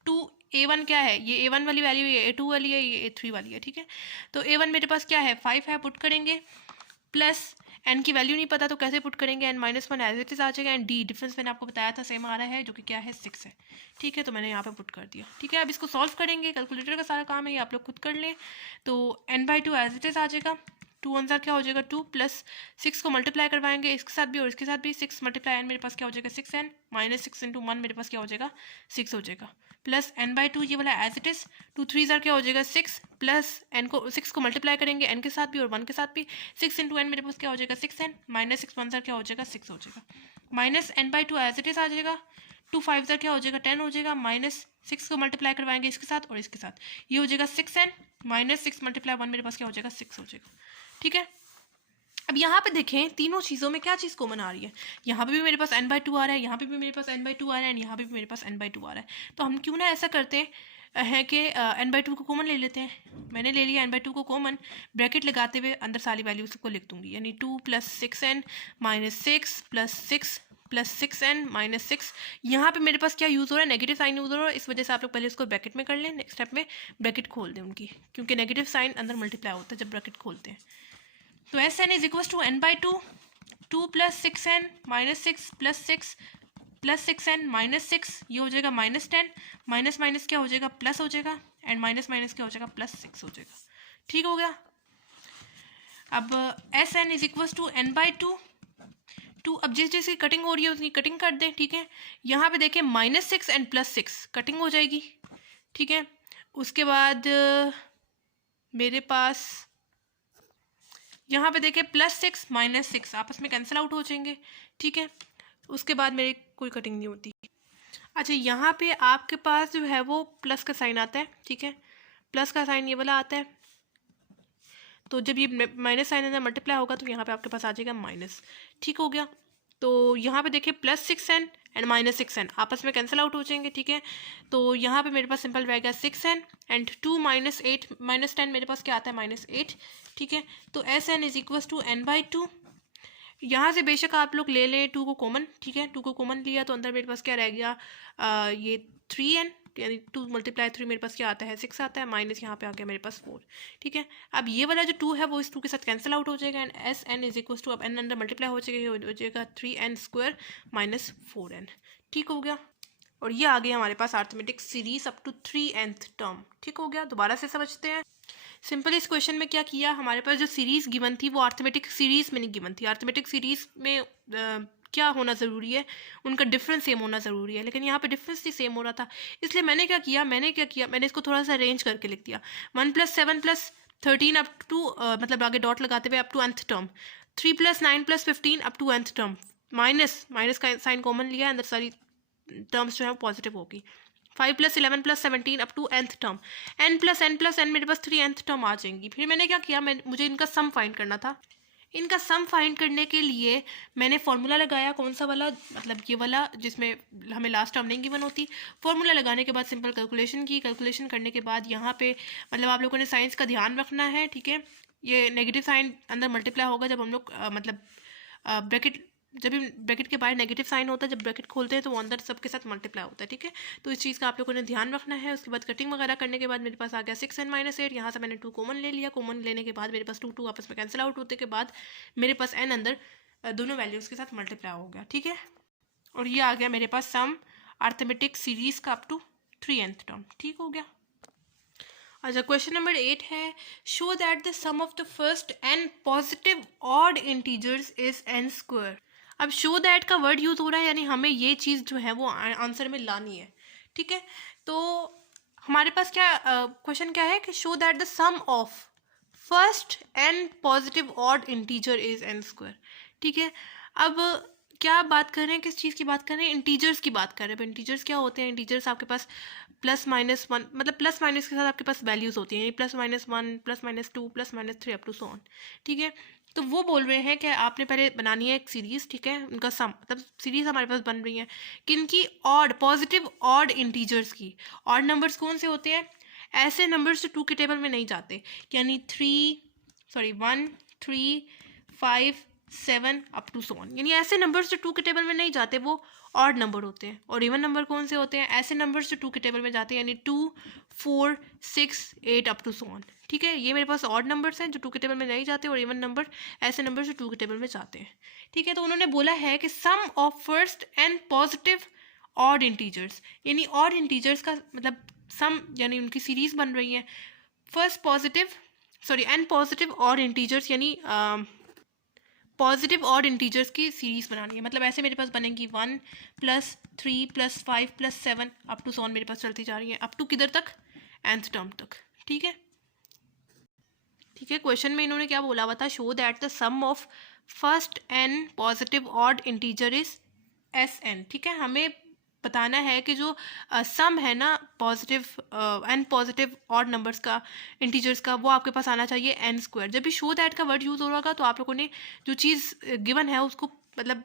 2a1 क्या है, ये a1 वाली वैल्यू, ये a2 वाली है, ये a3 वाली है। ठीक है, तो a1 मेरे पास क्या है 5 है, पुट करेंगे, प्लस n की वैल्यू नहीं पता तो कैसे पुट करेंगे, n -1 एज इट इज़ आ जाएगा, एंड d डिफरेंस मैंने आपको बताया था सेम आ रहा है, जो कि क्या है 6 है। ठीक है, तो मैंने यहाँ पे पुट कर दिया। ठीक है, अब इसको सॉल्व करेंगे, कैलकुलेटर का सारा काम है, ये आप लोग खुद कर लें। तो n/2 एज इट इज़ आ जाएगा, 2 1 क्या हो जाएगा 2, प्लस 6 को मल्टीप्लाई करवाएंगे इसके साथ भी और इसके साथ भी, 6 × n मेरे पास क्या हो जाएगा 6n, -6 × 1 मेरे पास क्या हो जाएगा 6 हो जाएगा, प्लस n/2 ये वाला एज इट इज़, 2 3 क्या हो जाएगा 6, प्लस n को 6 को मल्टीप्लाई करेंगे n के साथ भी और 1 के साथ भी, 6 × n मेरे पास क्या हो जाएगा 6n, -6 1 क्या हो जाएगा 6 हो जाएगा, minus n/2 as it is आ जाएगा, 2 5 क्या हो जाएगा 10 हो जाएगा, -6 को मल्टीप्लाई करवाएंगे इसके साथ और इसके साथ, ये हो जाएगा 6n, -6 × 1 मेरे पास क्या हो जाएगा 6 हो जाएगा। ठीक है, अब यहाँ पे देखें तीनों चीज़ों में क्या चीज़ कॉमन आ रही है, यहाँ पे भी मेरे पास n/2 आ रहा है, यहाँ पे भी मेरे पास n/2 आ रहा है, एंड यहाँ पे भी मेरे पास n/2 आ रहा है। तो हम क्यों ना ऐसा करते हैं कि n/2 को कॉमन ले लेते हैं। मैंने ले लिया n/2 को कॉमन, ब्रैकेट लगाते हुए अंदर सारी वैल्यूज को लिख दूंगी, यानी 2 + 6n - 6 + 6 + 6n - 6। यहाँ पे मेरे पास क्या यूज़ हो रहा है, नेगेटिव साइन यूज़ हो रहा है, इस वजह से आप लोग पहले इसको ब्रैकेट में कर लें, नेक्स्ट स्टेप में ब्रैकेट खोल दें उनकी, क्योंकि नेगेटिव साइन अंदर मल्टीप्लाई होता है जब ब्रैकेट खोलते हैं। तो Sn = n/2, 2 + 6n - 6 + 6 + 6n - 6, ये हो जाएगा -10, माइनस माइनस क्या हो जाएगा, प्लस हो जाएगा, एंड माइनस माइनस क्या हो जाएगा, +6 हो जाएगा। ठीक हो गया। अब Sn = n/2, 2, अब जिस जिसकी कटिंग हो रही है उसकी कटिंग कर दें। ठीक है, यहाँ पे देखें -6 एंड +6 कटिंग हो जाएगी। ठीक है, उसके बाद मेरे पास यहाँ पे देखें +6 - 6 आपस में कैंसिल आउट हो जाएंगे। ठीक है, उसके बाद मेरी कोई कटिंग नहीं होती। अच्छा, यहाँ पे आपके पास जो है वो प्लस का साइन आता है। ठीक है, प्लस का साइन ये वाला आता है, तो जब ये माइनस साइन अंदर मल्टीप्लाई होगा तो यहाँ पे आपके पास आ जाएगा माइनस। ठीक हो गया। तो यहाँ पे देखिए +6n एंड -6n आपस में कैंसिल आउट हो जाएंगे। ठीक है, तो यहाँ पे मेरे पास सिंपल रहेगा 6n एंड 2 - 8 - 10 मेरे पास क्या आता है, -8। ठीक है, तो Sn = n/2। यहाँ से बेशक आप लोग ले लें 2 को कॉमन। ठीक है, 2 को कॉमन लिया तो अंदर मेरे पास क्या रह गया, ये 3n, यानी 2 × 3 मेरे पास क्या आता है, 6 आता है, माइनस यहाँ पे आ गया मेरे पास 4। ठीक है, अब ये वाला जो 2 है वो इस 2 के साथ कैंसिल आउट हो जाएगा, एंड Sn = अब n अंदर मल्टीप्लाई हो जाएगा 3n² - 4n। ठीक हो गया, और ये आ गया हमारे पास arithmetic series up to 3nth term. ठीक हो गया, दोबारा से समझते हैं। सिंपल इस क्वेश्चन में क्या किया, हमारे पास जो सीरीज गिवन थी वो अर्थमेटिक सीरीज में नहीं गिवन थी। अर्थमेटिक सीरीज में क्या होना ज़रूरी है, उनका डिफरेंस सेम होना ज़रूरी है, लेकिन यहाँ पे डिफरेंस नहीं सेम हो रहा था। इसलिए मैंने क्या किया, मैंने इसको थोड़ा सा अरेंज करके लिख दिया। 1 + 7 + 13 अप टू मतलब आगे डॉट लगाते हुए up to nth term, 3 + 9 + 15 up to nth term, minus का साइन कॉमन लिया, अंदर सारी टर्म्स जो है पॉजिटिव होगी। 5 + 11 + 17 up to nth term, n + n मेरे पास 3nth टर्म आ जाएंगी। फिर मैंने क्या किया, मुझे इनका सम फाइंड करना था। इनका सम फाइंड करने के लिए मैंने फार्मूला लगाया, कौन सा वाला, मतलब ये वाला जिसमें हमें लास्ट टर्म नहीं गिवन होती। फार्मूला लगाने के बाद सिंपल कैलकुलेशन की, कैलकुलेशन करने के बाद यहाँ पे मतलब आप लोगों ने साइंस का ध्यान रखना है। ठीक है, ये नेगेटिव साइन अंदर मल्टीप्लाई होगा जब हम लोग ब्रैकेट, जब भी ब्रैकेट के बाहर नेगेटिव साइन होता है, जब ब्रैकेट खोलते हैं तो वो अंदर सबके साथ मल्टीप्लाई होता है। ठीक है, तो इस चीज़ का आप लोगों ने ध्यान रखना है। उसके बाद कटिंग वगैरह करने के बाद मेरे पास आ गया 6n - 8, यहाँ से मैंने 2 कॉमन ले लिया। कॉमन लेने के बाद मेरे पास 2 आपस में कैंसिल आउट होते के बाद मेरे पास n अंदर दोनों वैल्यूज़ के साथ मल्टीप्लाई हो गया। ठीक है, और ये आ गया मेरे पास सम अर्थमेटिक सीरीज का अप टू 3nth टर्म। ठीक हो गया। अच्छा, क्वेश्चन नंबर 8 है, show that the sum of the first n positive odd integers is n²। अब शो दैट का वर्ड यूज हो रहा है, यानी हमें ये चीज़ जो है वो आंसर में लानी है। ठीक है, तो हमारे पास क्या क्वेश्चन क्या है कि show that the sum of first n positive odd integer is n²। ठीक है, अब क्या बात कर रहे हैं, किस चीज़ की बात कर रहे हैं, इंटीजर्स की बात कर रहे हैं। इंटीजर्स क्या होते हैं, इंटीजर्स आपके पास +-1 मतलब प्लस माइनस के साथ आपके पास वैल्यूज़ होती हैं, यानी +-1 +-2 +-3 अप टू सो ऑन। ठीक है, तो वो बोल रहे हैं कि आपने पहले बनानी है एक सीरीज़। ठीक है, उनका सम, मतलब सीरीज़ हमारे पास बन रही है किनकी, ऑड, पॉजिटिव ऑड इंटीजर्स की। ऑड नंबर्स कौन से होते हैं, ऐसे नंबर्स जो 2 के टेबल में नहीं जाते, यानी 1 3 5 7 अप टू सो ऑन, यानी ऐसे नंबर्स जो 2 के टेबल में नहीं जाते वो ऑड नंबर होते हैं। और इवन नंबर कौन से होते हैं, ऐसे नंबर्स जो 2 के टेबल में जाते हैं, यानी 2 4 6 8 अप टू सो ऑन। ठीक है, ये मेरे पास ऑड नंबर्स हैं जो 2 के टेबल में नहीं जाते, और इवन नंबर ऐसे नंबर्स जो 2 के टेबल में जाते हैं। ठीक है, तो उन्होंने बोला है कि sum of first n positive odd integers, यानी ऑड इंटीजर्स का मतलब सम, यानी उनकी सीरीज बन रही है। First n positive odd integers, यानी पॉजिटिव ऑड इंटीजर्स की सीरीज बनानी है। मतलब ऐसे मेरे पास बनेगी 1 + 3 + 5 + 7 अप टू सॉन मेरे पास चलती जा रही है, अप टू किधर तक, nth टर्म तक। ठीक है, ठीक है, क्वेश्चन में इन्होंने क्या बोला हुआ था, show that the sum of first n positive odd integer is Sn। ठीक है, हमें बताना है कि जो सम है ना positive n positive odd numbers का, इंटीजर्स का, वो आपके पास आना चाहिए एन स्क्वायर। जब भी शो दैट का वर्ड यूज़ हो रहा होगा तो आप लोगों ने जो चीज़ गिवन है उसको मतलब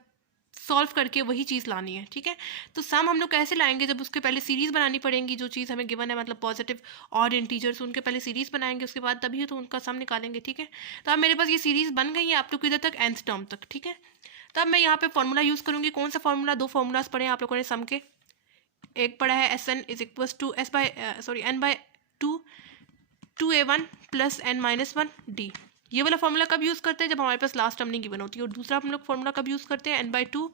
सॉल्व करके वही चीज़ लानी है, ठीक है। तो सम हम लोग कैसे लाएंगे, जब उसके पहले सीरीज़ बनानी पड़ेंगी, जो चीज़ हमें गिवन है मतलब पॉजिटिव ऑड इंटीजर्स, उनके पहले सीरीज़ बनाएंगे, उसके बाद तभी तो उनका सम निकालेंगे, ठीक है। तो अब मेरे पास ये सीरीज़ बन गई है आप लोग को इधर तक nth टर्म तक, ठीक है। तब मैं यहाँ पे फॉर्मूला यूज़ करूँगी। कौन सा फॉर्मूला? दो फॉर्मूलाज पढ़े हैं आप लोगों ने सम के। एक पढ़ा है SN is equals to n/2 plus n-1 d। ये वाला फॉर्मूला कब यूज़ करते हैं? जब हमारे पास लास्ट टर्म नहीं गिवन होती है। और दूसरा हम लोग फॉर्मूला कब यूज़ करते हैं? n/2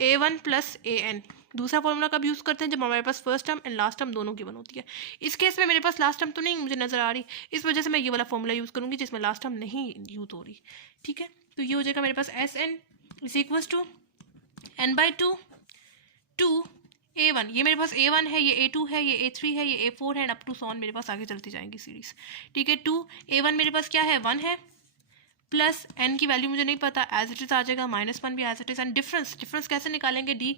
a1 plus an। दूसरा फॉर्मूला कब यूज़ करते हैं? जब हमारे पास first term and last term दोनों गिवन होती है। इस केस में मेरे पास लास्ट टर्म तो नहीं मुझे नज़र आ रही, इस वजह से मैं ये वाला फॉर्मूला यूज़ करूँगी जिसमें लास्ट टर्म नहीं यूज़ हो रही, ठीक है। तो ये हो जाएगा मेरे पास SN is equals to n/2 2 a1। ये मेरे पास a1 है, ये a2 है, ये a3 है, ये a4 है, अप टू सॉन मेरे पास आगे चलती जाएंगी सीरीज, ठीक है। 2 a1 मेरे पास क्या है? 1 है, प्लस n की वैल्यू मुझे नहीं पता, एज इट इज आ जाएगा, -1 भी as it is. And difference कैसे निकालेंगे? d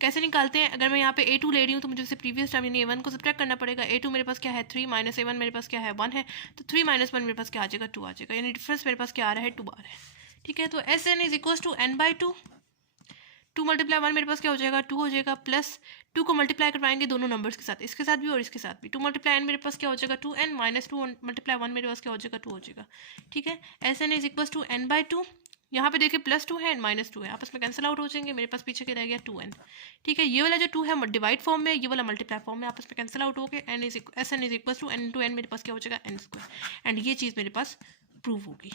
कैसे निकालते हैं? अगर मैं यहाँ पे a2 ले रही हूँ तो मुझे उससे प्रीवियस टर्म यानी a1 को सब्ट्रैक्ट करना पड़ेगा। a2 मेरे पास क्या है? 3 माइनस a1 मेरे पास क्या है? 1 है, तो 3 - 1 मेरे पास क्या आ जाएगा? 2 आ जाएगा, यानी डिफरेंस मेरे पास क्या आ रहा है? 2 आ रहा है, ठीक है। तो SN is equal to n/2, 2 × 1 मेरे पास क्या हो जाएगा? 2 हो जाएगा, प्लस 2 को मल्टीप्लाई करवाएंगे दोनों नंबर्स के साथ, इसके साथ भी और इसके साथ भी। 2 × n मेरे पास क्या हो जाएगा? 2n, -2 × 1 मेरे पास क्या हो जाएगा? 2 हो जाएगा, ठीक है। SN is equal to n/2। यहाँ पे देखिए +2 है एंड -2 है, आपस में कैंसिल आउट हो जाएंगे, मेरे पास पीछे के रह गया 2n, ठीक है। ये वाला जो 2 है डिवाइड फॉर्म में, ये वाला मल्टीप्लाई फॉर्म में, आपस में कैंसिल आउट हो गए। SN is equal to n मेरे पास क्या हो जाएगा? n²। एंड ये चीज़ मेरे पास प्रूव होगी,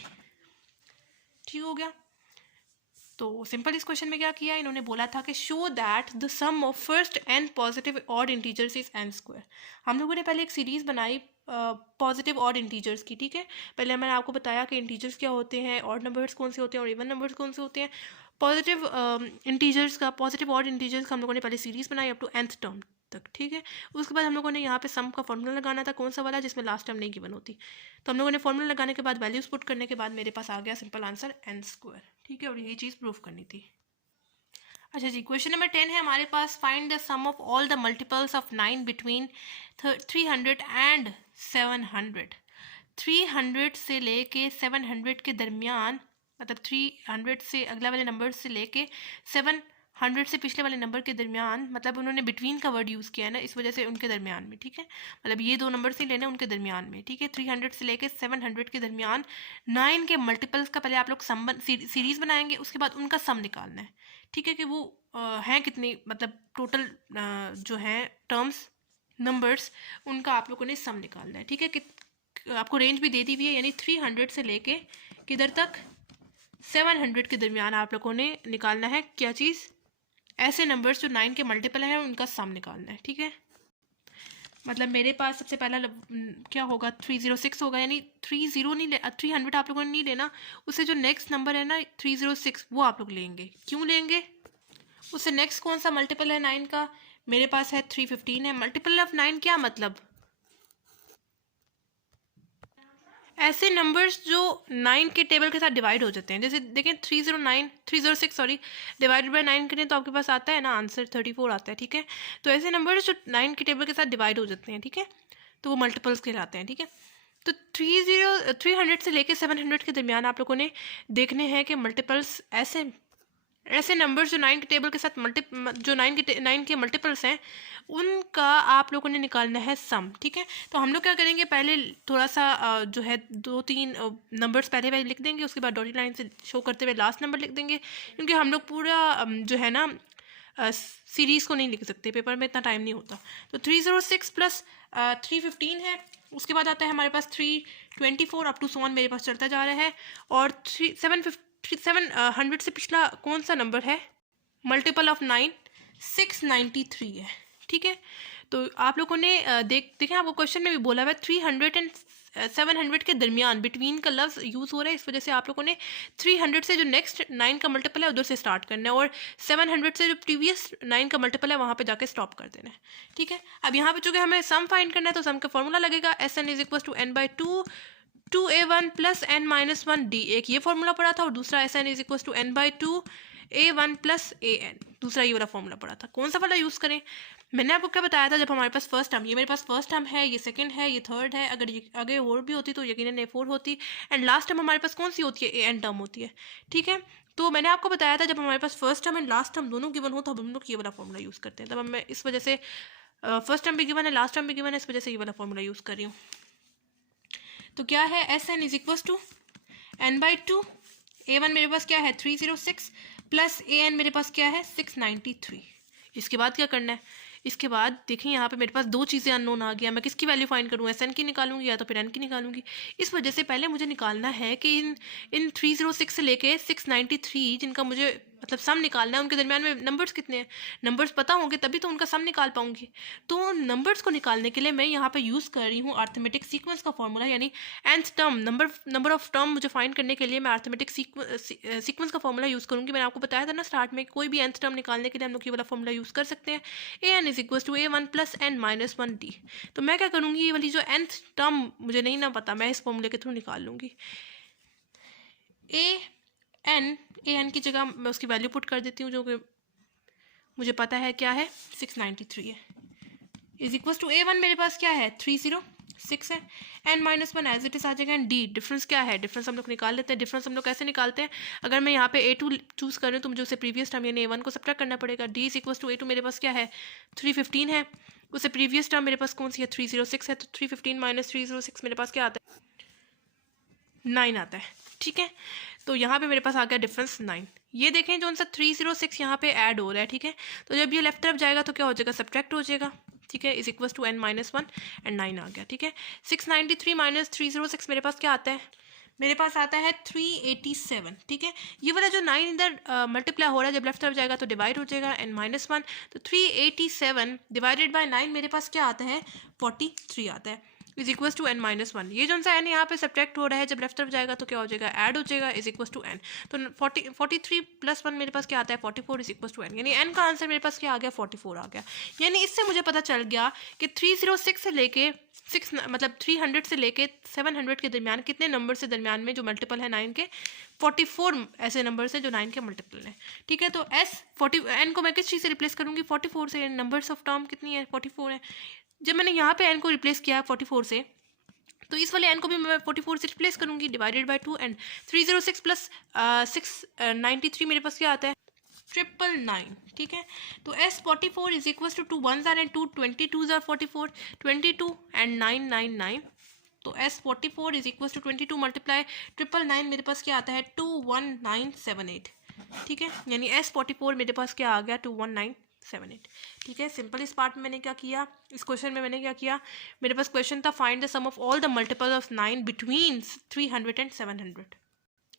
ठीक हो गया। तो सिंपल इस क्वेश्चन में क्या किया, इन्होंने बोला था कि show that the sum of first n positive odd integers is n²। हम लोगों ने पहले एक सीरीज़ बनाई पॉजिटिव ऑड इंटीजर्स की, ठीक है। पहले मैंने आपको बताया कि इंटीजर्स क्या होते हैं, ऑड नंबर्स कौन से होते हैं और इवन नंबर्स कौन से होते हैं। पॉजिटिव इंटीजर्स का, पॉजिटिव ऑड इंटीजर्स का हम लोगों ने पहले सीरीज़ बनाई अप टू nth टर्म तक, ठीक है। उसके बाद हम लोगों ने यहाँ पे सम का फॉर्मूला लगाना था, कौन सा वाला? जिसमें लास्ट टर्म नहीं गिवन होती। तो हम लोगों ने फॉर्मूला लगाने के बाद वैल्यूज पुट करने के बाद मेरे पास आ गया सिंपल आंसर n², ठीक है। और यही चीज़ प्रूफ करनी थी। अच्छा जी, क्वेश्चन नंबर 10 है हमारे पास। Find the sum of all the multiples of 9 between 300 and 700। 300 से लेके 700 के दरमियान, मतलब 300 से अगला वाले नंबर से लेके 700 से पिछले वाले नंबर के दरमियान, मतलब उन्होंने बिटवीन का वर्ड यूज़ किया है ना, इस वजह से उनके दरमियान में, ठीक है। मतलब ये दो नंबर से लेना उनके दरमियान में, ठीक है। 300 से लेके 700 के दरमियान 9 के मल्टीपल्स का पहले आप लोग सीरीज़ बनाएंगे, उसके बाद उनका सम निकालना है, ठीक है, कि वो हैं कितनी, मतलब टोटल जो है टर्म्स नंबर्स, उनका आप लोगों ने सम निकालना है, ठीक है। कि आपको रेंज भी दे दी हुई है, यानी 300 से लेके किधर तक? 700 के दरमियान आप लोगों ने निकालना है क्या चीज़? ऐसे नंबर्स जो 9 के मल्टीपल हैं उनका सम निकालना है, ठीक है। मतलब मेरे पास सबसे पहला क्या होगा? 306 होगा, यानी 300 आप लोगों ने नहीं लेना, उससे जो नेक्स्ट नंबर है ना 306 वो आप लोग लेंगे। क्यों लेंगे? उससे नेक्स्ट कौन सा मल्टीपल है 9 का? मेरे पास है 315 है। मल्टीपल ऑफ 9 क्या मतलब? ऐसे नंबर्स जो 9 के टेबल के साथ डिवाइड हो जाते हैं। जैसे देखें 306 डिवाइडेड बाय 9 करें तो आपके पास आता है ना आंसर 34 आता है, ठीक है। तो ऐसे नंबर्स जो 9 के टेबल के साथ डिवाइड हो जाते हैं, ठीक है, तो वो मल्टीपल्स कहलाते हैं, ठीक है। तो 300 से लेके 700 के दरमियान आप लोगों ने देखने हैं कि मल्टीपल्स ऐसे नंबर्स जो 9 के टेबल के साथ जो 9 के मल्टीपल्स हैं उनका आप लोगों ने निकालना है सम, ठीक है। तो हम लोग क्या करेंगे, पहले थोड़ा सा जो है 2-3 नंबर्स पहले लिख देंगे, उसके बाद डॉटेड लाइन से शो करते हुए लास्ट नंबर लिख देंगे, क्योंकि हम लोग पूरा जो है ना सीरीज़ को नहीं लिख सकते, पेपर में इतना टाइम नहीं होता। तो 306 प्लस 315 है, उसके बाद आता है हमारे पास 324 अप टू सॉन मेरे पास चलता जा रहा है। और 700 से पिछला कौन सा नंबर है? मल्टीपल ऑफ 9 693 है, ठीक है। तो आप लोगों ने देखें आपको क्वेश्चन में भी बोला हुआ है 300 एंड 700 के दरमियान बिटवीन का लफ्ज़ यूज़ हो रहा है, इस वजह से आप लोगों ने 300 से जो नेक्स्ट 9 का मल्टीपल है उधर से स्टार्ट करना है, और 700 से जो प्रीवियस 9 का मल्टीपल है वहाँ पे जाके स्टॉप कर देना है, ठीक है। अब यहाँ पे चूँकि हमें सम फाइंड करना है तो सम का फॉर्मूला लगेगा SN is equal to n/2 2a1 plus n-1 d। एक ये फॉर्मूला पड़ा था और दूसरा SN is equal to n/2 a1 plus an, दूसरा ये वाला फॉर्मूला पढ़ा था। कौन सा वाला यूज़ करें? मैंने आपको क्या बताया था, जब हमारे पास फर्स्ट टर्म, ये मेरे पास फर्स्ट टर्म है, ये सेकंड है, ये थर्ड है, अगर ये आगे और भी होती तो यकीनन ये फोर होती, एंड लास्ट टर्म हमारे पास कौन सी होती है? ए एन टर्म होती है। ठीक है, तो मैंने आपको बताया था जब हमारे पास first term and last term दोनों गिवन हो तो हम लोग ये वाला फॉर्मूला यूज़ करते हैं। तब मैं इस वजह से फर्स्ट टर्म भी गिवन है, लास्ट टर्म भी गिवन है, इस वजह से ये वाला फॉर्मूला यूज़ कर रही हूँ। तो क्या है, S N is equal to n/2। a1 मेरे पास क्या है 306 प्लस an मेरे पास क्या है 693। इसके बाद क्या करना है? इसके बाद देखिए यहाँ पे मेरे पास दो चीज़ें अननोन आ गया। मैं किसकी वैल्यू फाइंड करूँ? एस एन की निकालूंगी या तो फिर एन की निकालूंगी। इस वजह से पहले मुझे निकालना है कि इन 306 से लेके 693 जिनका मुझे मतलब सम निकालना है, उनके दरमियान में नंबर्स कितने हैं। नंबर्स पता होंगे तभी तो उनका सम निकाल पाऊंगी। तो नंबर्स को निकालने के लिए मैं यहाँ पे यूज़ कर रही हूँ अर्थमेटिक सीक्वेंस का फॉर्मूला, यानी nth term number of term मुझे फाइंड करने के लिए मैं अर्थमेटिक सीक्वेंस का फॉर्मूला यूज़ करूँगी। मैंने आपको बताया था ना स्टार्ट में, कोई भी nth टर्म निकालने के लिए हम लोग ये वाला फॉर्मूला यूज़ कर सकते हैं। an is equal to a1 plus n minus 1d। तो मैं क्या करूँगी, ये वाली जो nth टर्म मुझे नहीं ना पता, मैं इस फॉर्मूले के थ्रू निकाल लूँगी। ए एन की जगह मैं उसकी वैल्यू पुट कर देती हूँ, जो कि मुझे पता है क्या है 693 है, इज इक्वल टू a1 मेरे पास क्या है 306 है, n minus 1 as it is आ जाएगा, एंड d डिफरेंस क्या है, डिफरेंस हम लोग निकाल लेते हैं। डिफरेंस हम लोग कैसे निकालते हैं? अगर मैं यहाँ पे a2 चूज़ कर रही हूँ तो मुझे उसे प्रीवियस टर्म यानी a1 को सब्ट्रैक्ट करना पड़ेगा। d is equal to a2 मेरे पास क्या है 315 है, उससे प्रीवियस टर्म मेरे पास कौन सी है 306 है, तो 315 माइनस 306 मेरे पास क्या आता है 9 आता है। ठीक है, तो यहाँ पे मेरे पास आ गया डिफरेंस 9। ये देखें जो उनसा 306 यहाँ पे ऐड हो रहा है। ठीक है, तो जब ये लेफ्ट तरफ जाएगा तो क्या हो जाएगा सब्ट्रैक्ट हो जाएगा। ठीक है, is equal to n minus 1 and 9 आ गया। ठीक है, 693 माइनस 306 मेरे पास क्या आता है, मेरे पास आता है 387। ठीक है, ये वाला जो 9 इधर मल्टीप्लाई हो रहा है जब लेफ्ट तरफ जाएगा तो डिवाइड हो जाएगा n माइनस 1, तो 387 डिवाइडेड बाय 9 मेरे पास क्या आता है 43 आता है, is equal to n minus 1। ये जो सा n यहाँ पे सब्ट्रैक्ट हो रहा है जब लेफ्ट तरफ जाएगा तो क्या हो जाएगा ऐड हो जाएगा, इज इक्वल टू n। तो 43 प्लस 1 मेरे पास क्या आता है 44, इज इक्वल टू n, यानी n का आंसर मेरे पास क्या आ गया 44 आ गया। यानी इससे मुझे पता चल गया कि 306 से लेके 6 मतलब 300 से लेके 700 के दरमियान कितने नंबर से दरमियान में जो मल्टीपल है 9 के 44 ऐसे नंबर से जो 9 के मल्टीपल है। ठीक है, तो n को मैं किस चीज़ से रिप्लेस करूँगी 44 से। नंबर्स ऑफ टर्म कितनी है 44 है। जब मैंने यहाँ पे n को रिप्लेस किया 44 से, तो इस वाले n को भी मैं 44 से रिप्लेस करूँगी डिवाइडेड बाय 2, एंड 306 प्लस 693 मेरे पास क्या आता है 999। ठीक है, तो S44 is equal to 2 1s are and 2 22s are 44, 22 and 999। तो S44 is equal to 22 multiply 999 मेरे पास क्या आता है 21978। ठीक है, यानी S44 मेरे पास क्या आ गया 21978। ठीक है, सिंपल। इस पार्ट में मैंने क्या किया, इस क्वेश्चन में मैंने क्या किया, मेरे पास क्वेश्चन था find the sum of all the multiple of 9 between 300 and 700।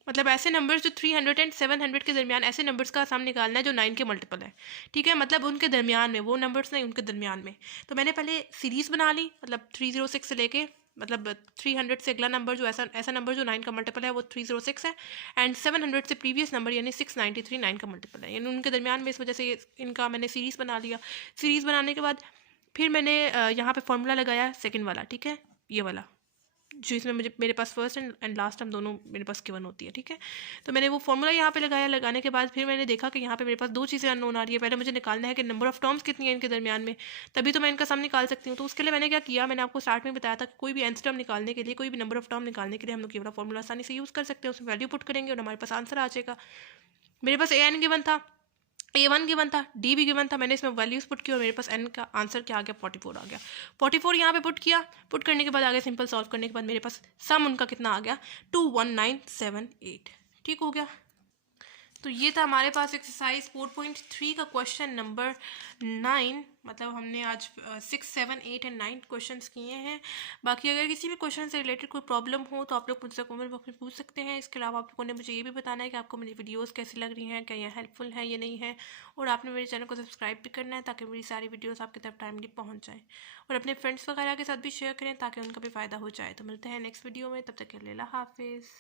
मतलब ऐसे नंबर्स जो 300 एंड 700 के दरमियान, ऐसे नंबर्स का सम निकालना है जो 9 के मल्टीपल है। ठीक है, मतलब उनके दरमियान में, वो नंबर्स नहीं उनके दरमियान में। तो मैंने पहले सीरीज़ बना ली, मतलब 306 से लेके मतलब 300 से अगला नंबर जो ऐसा नंबर जो 9 का मल्टीपल है वो 306 है, एंड 700 से प्रीवियस नंबर यानी 693 9 का मल्टीपल है, यानी उनके दरमियान में। इस वजह से इनका मैंने सीरीज़ बना लिया। सीरीज़ बनाने के बाद फिर मैंने यहाँ पे फॉर्मूला लगाया सेकंड वाला। ठीक है, ये वाला जो इसमें मेरे पास फर्स्ट एंड लास्ट टर्म दोनों मेरे पास गिवन होती है। ठीक है, तो मैंने वो फॉर्मूला यहाँ पे लगाया। लगाने के बाद फिर मैंने देखा कि यहाँ पे मेरे पास दो चीज़ें अननोन आ रही है। पहले मुझे निकालना है कि नंबर ऑफ टर्म्स कितनी है इनके दरमियान में, तभी तो मैं इनका सम निकाल सकती हूँ। तो उसके लिए मैंने क्या किया, मैंने आपको स्टार्ट में बताया था कि कोई भी nth टर्म निकालने के लिए, कोई भी नंबर ऑफ टर्म निकालने के लिए हम लोग ये वाला फॉर्मूला आसानी से यूज़ कर सकते हैं। उसमें वैल्यू पुट करेंगे और हमारे पास आंसर आ जाएगा। मेरे पास an गिवन था, a1 गिवन था, d भी गिवन था। मैंने इसमें वैल्यूज पुट की और मेरे पास n का आंसर क्या आ गया 44 आ गया। 44 यहाँ पे पुट किया। पुट करने के बाद आगे सिंपल सॉल्व करने के बाद मेरे पास सम उनका कितना आ गया 21978। ठीक हो गया। तो ये था हमारे पास एक्सरसाइज 4.3 का क्वेश्चन नंबर 9। मतलब हमने आज 6, 7, 8 एंड 9 क्वेश्चंस किए हैं। बाकी अगर किसी भी क्वेश्चन से रिलेटेड कोई प्रॉब्लम हो तो आप लोग मुझसे कमेंट बॉक्स में पूछ सकते हैं। इसके अलावा आप लोगों ने मुझे ये भी बताना है कि आपको मेरी वीडियोस कैसी लग रही हैं, क्या ये हेल्पफुल है या नहीं है, और आपने मेरे चैनल को सब्सक्राइब भी करना है ताकि मेरी सारी वीडियोज़ आपकी तरफ टाइमली पहुँच जाएँ, और अपने फ्रेंड्स वगैरह के साथ भी शेयर करें ताकि उनका भी फ़ायदा हो जाए। तो मिलते हैं नेक्स्ट वीडियो में, तब तक के लिए अल्लाह हाफिज़।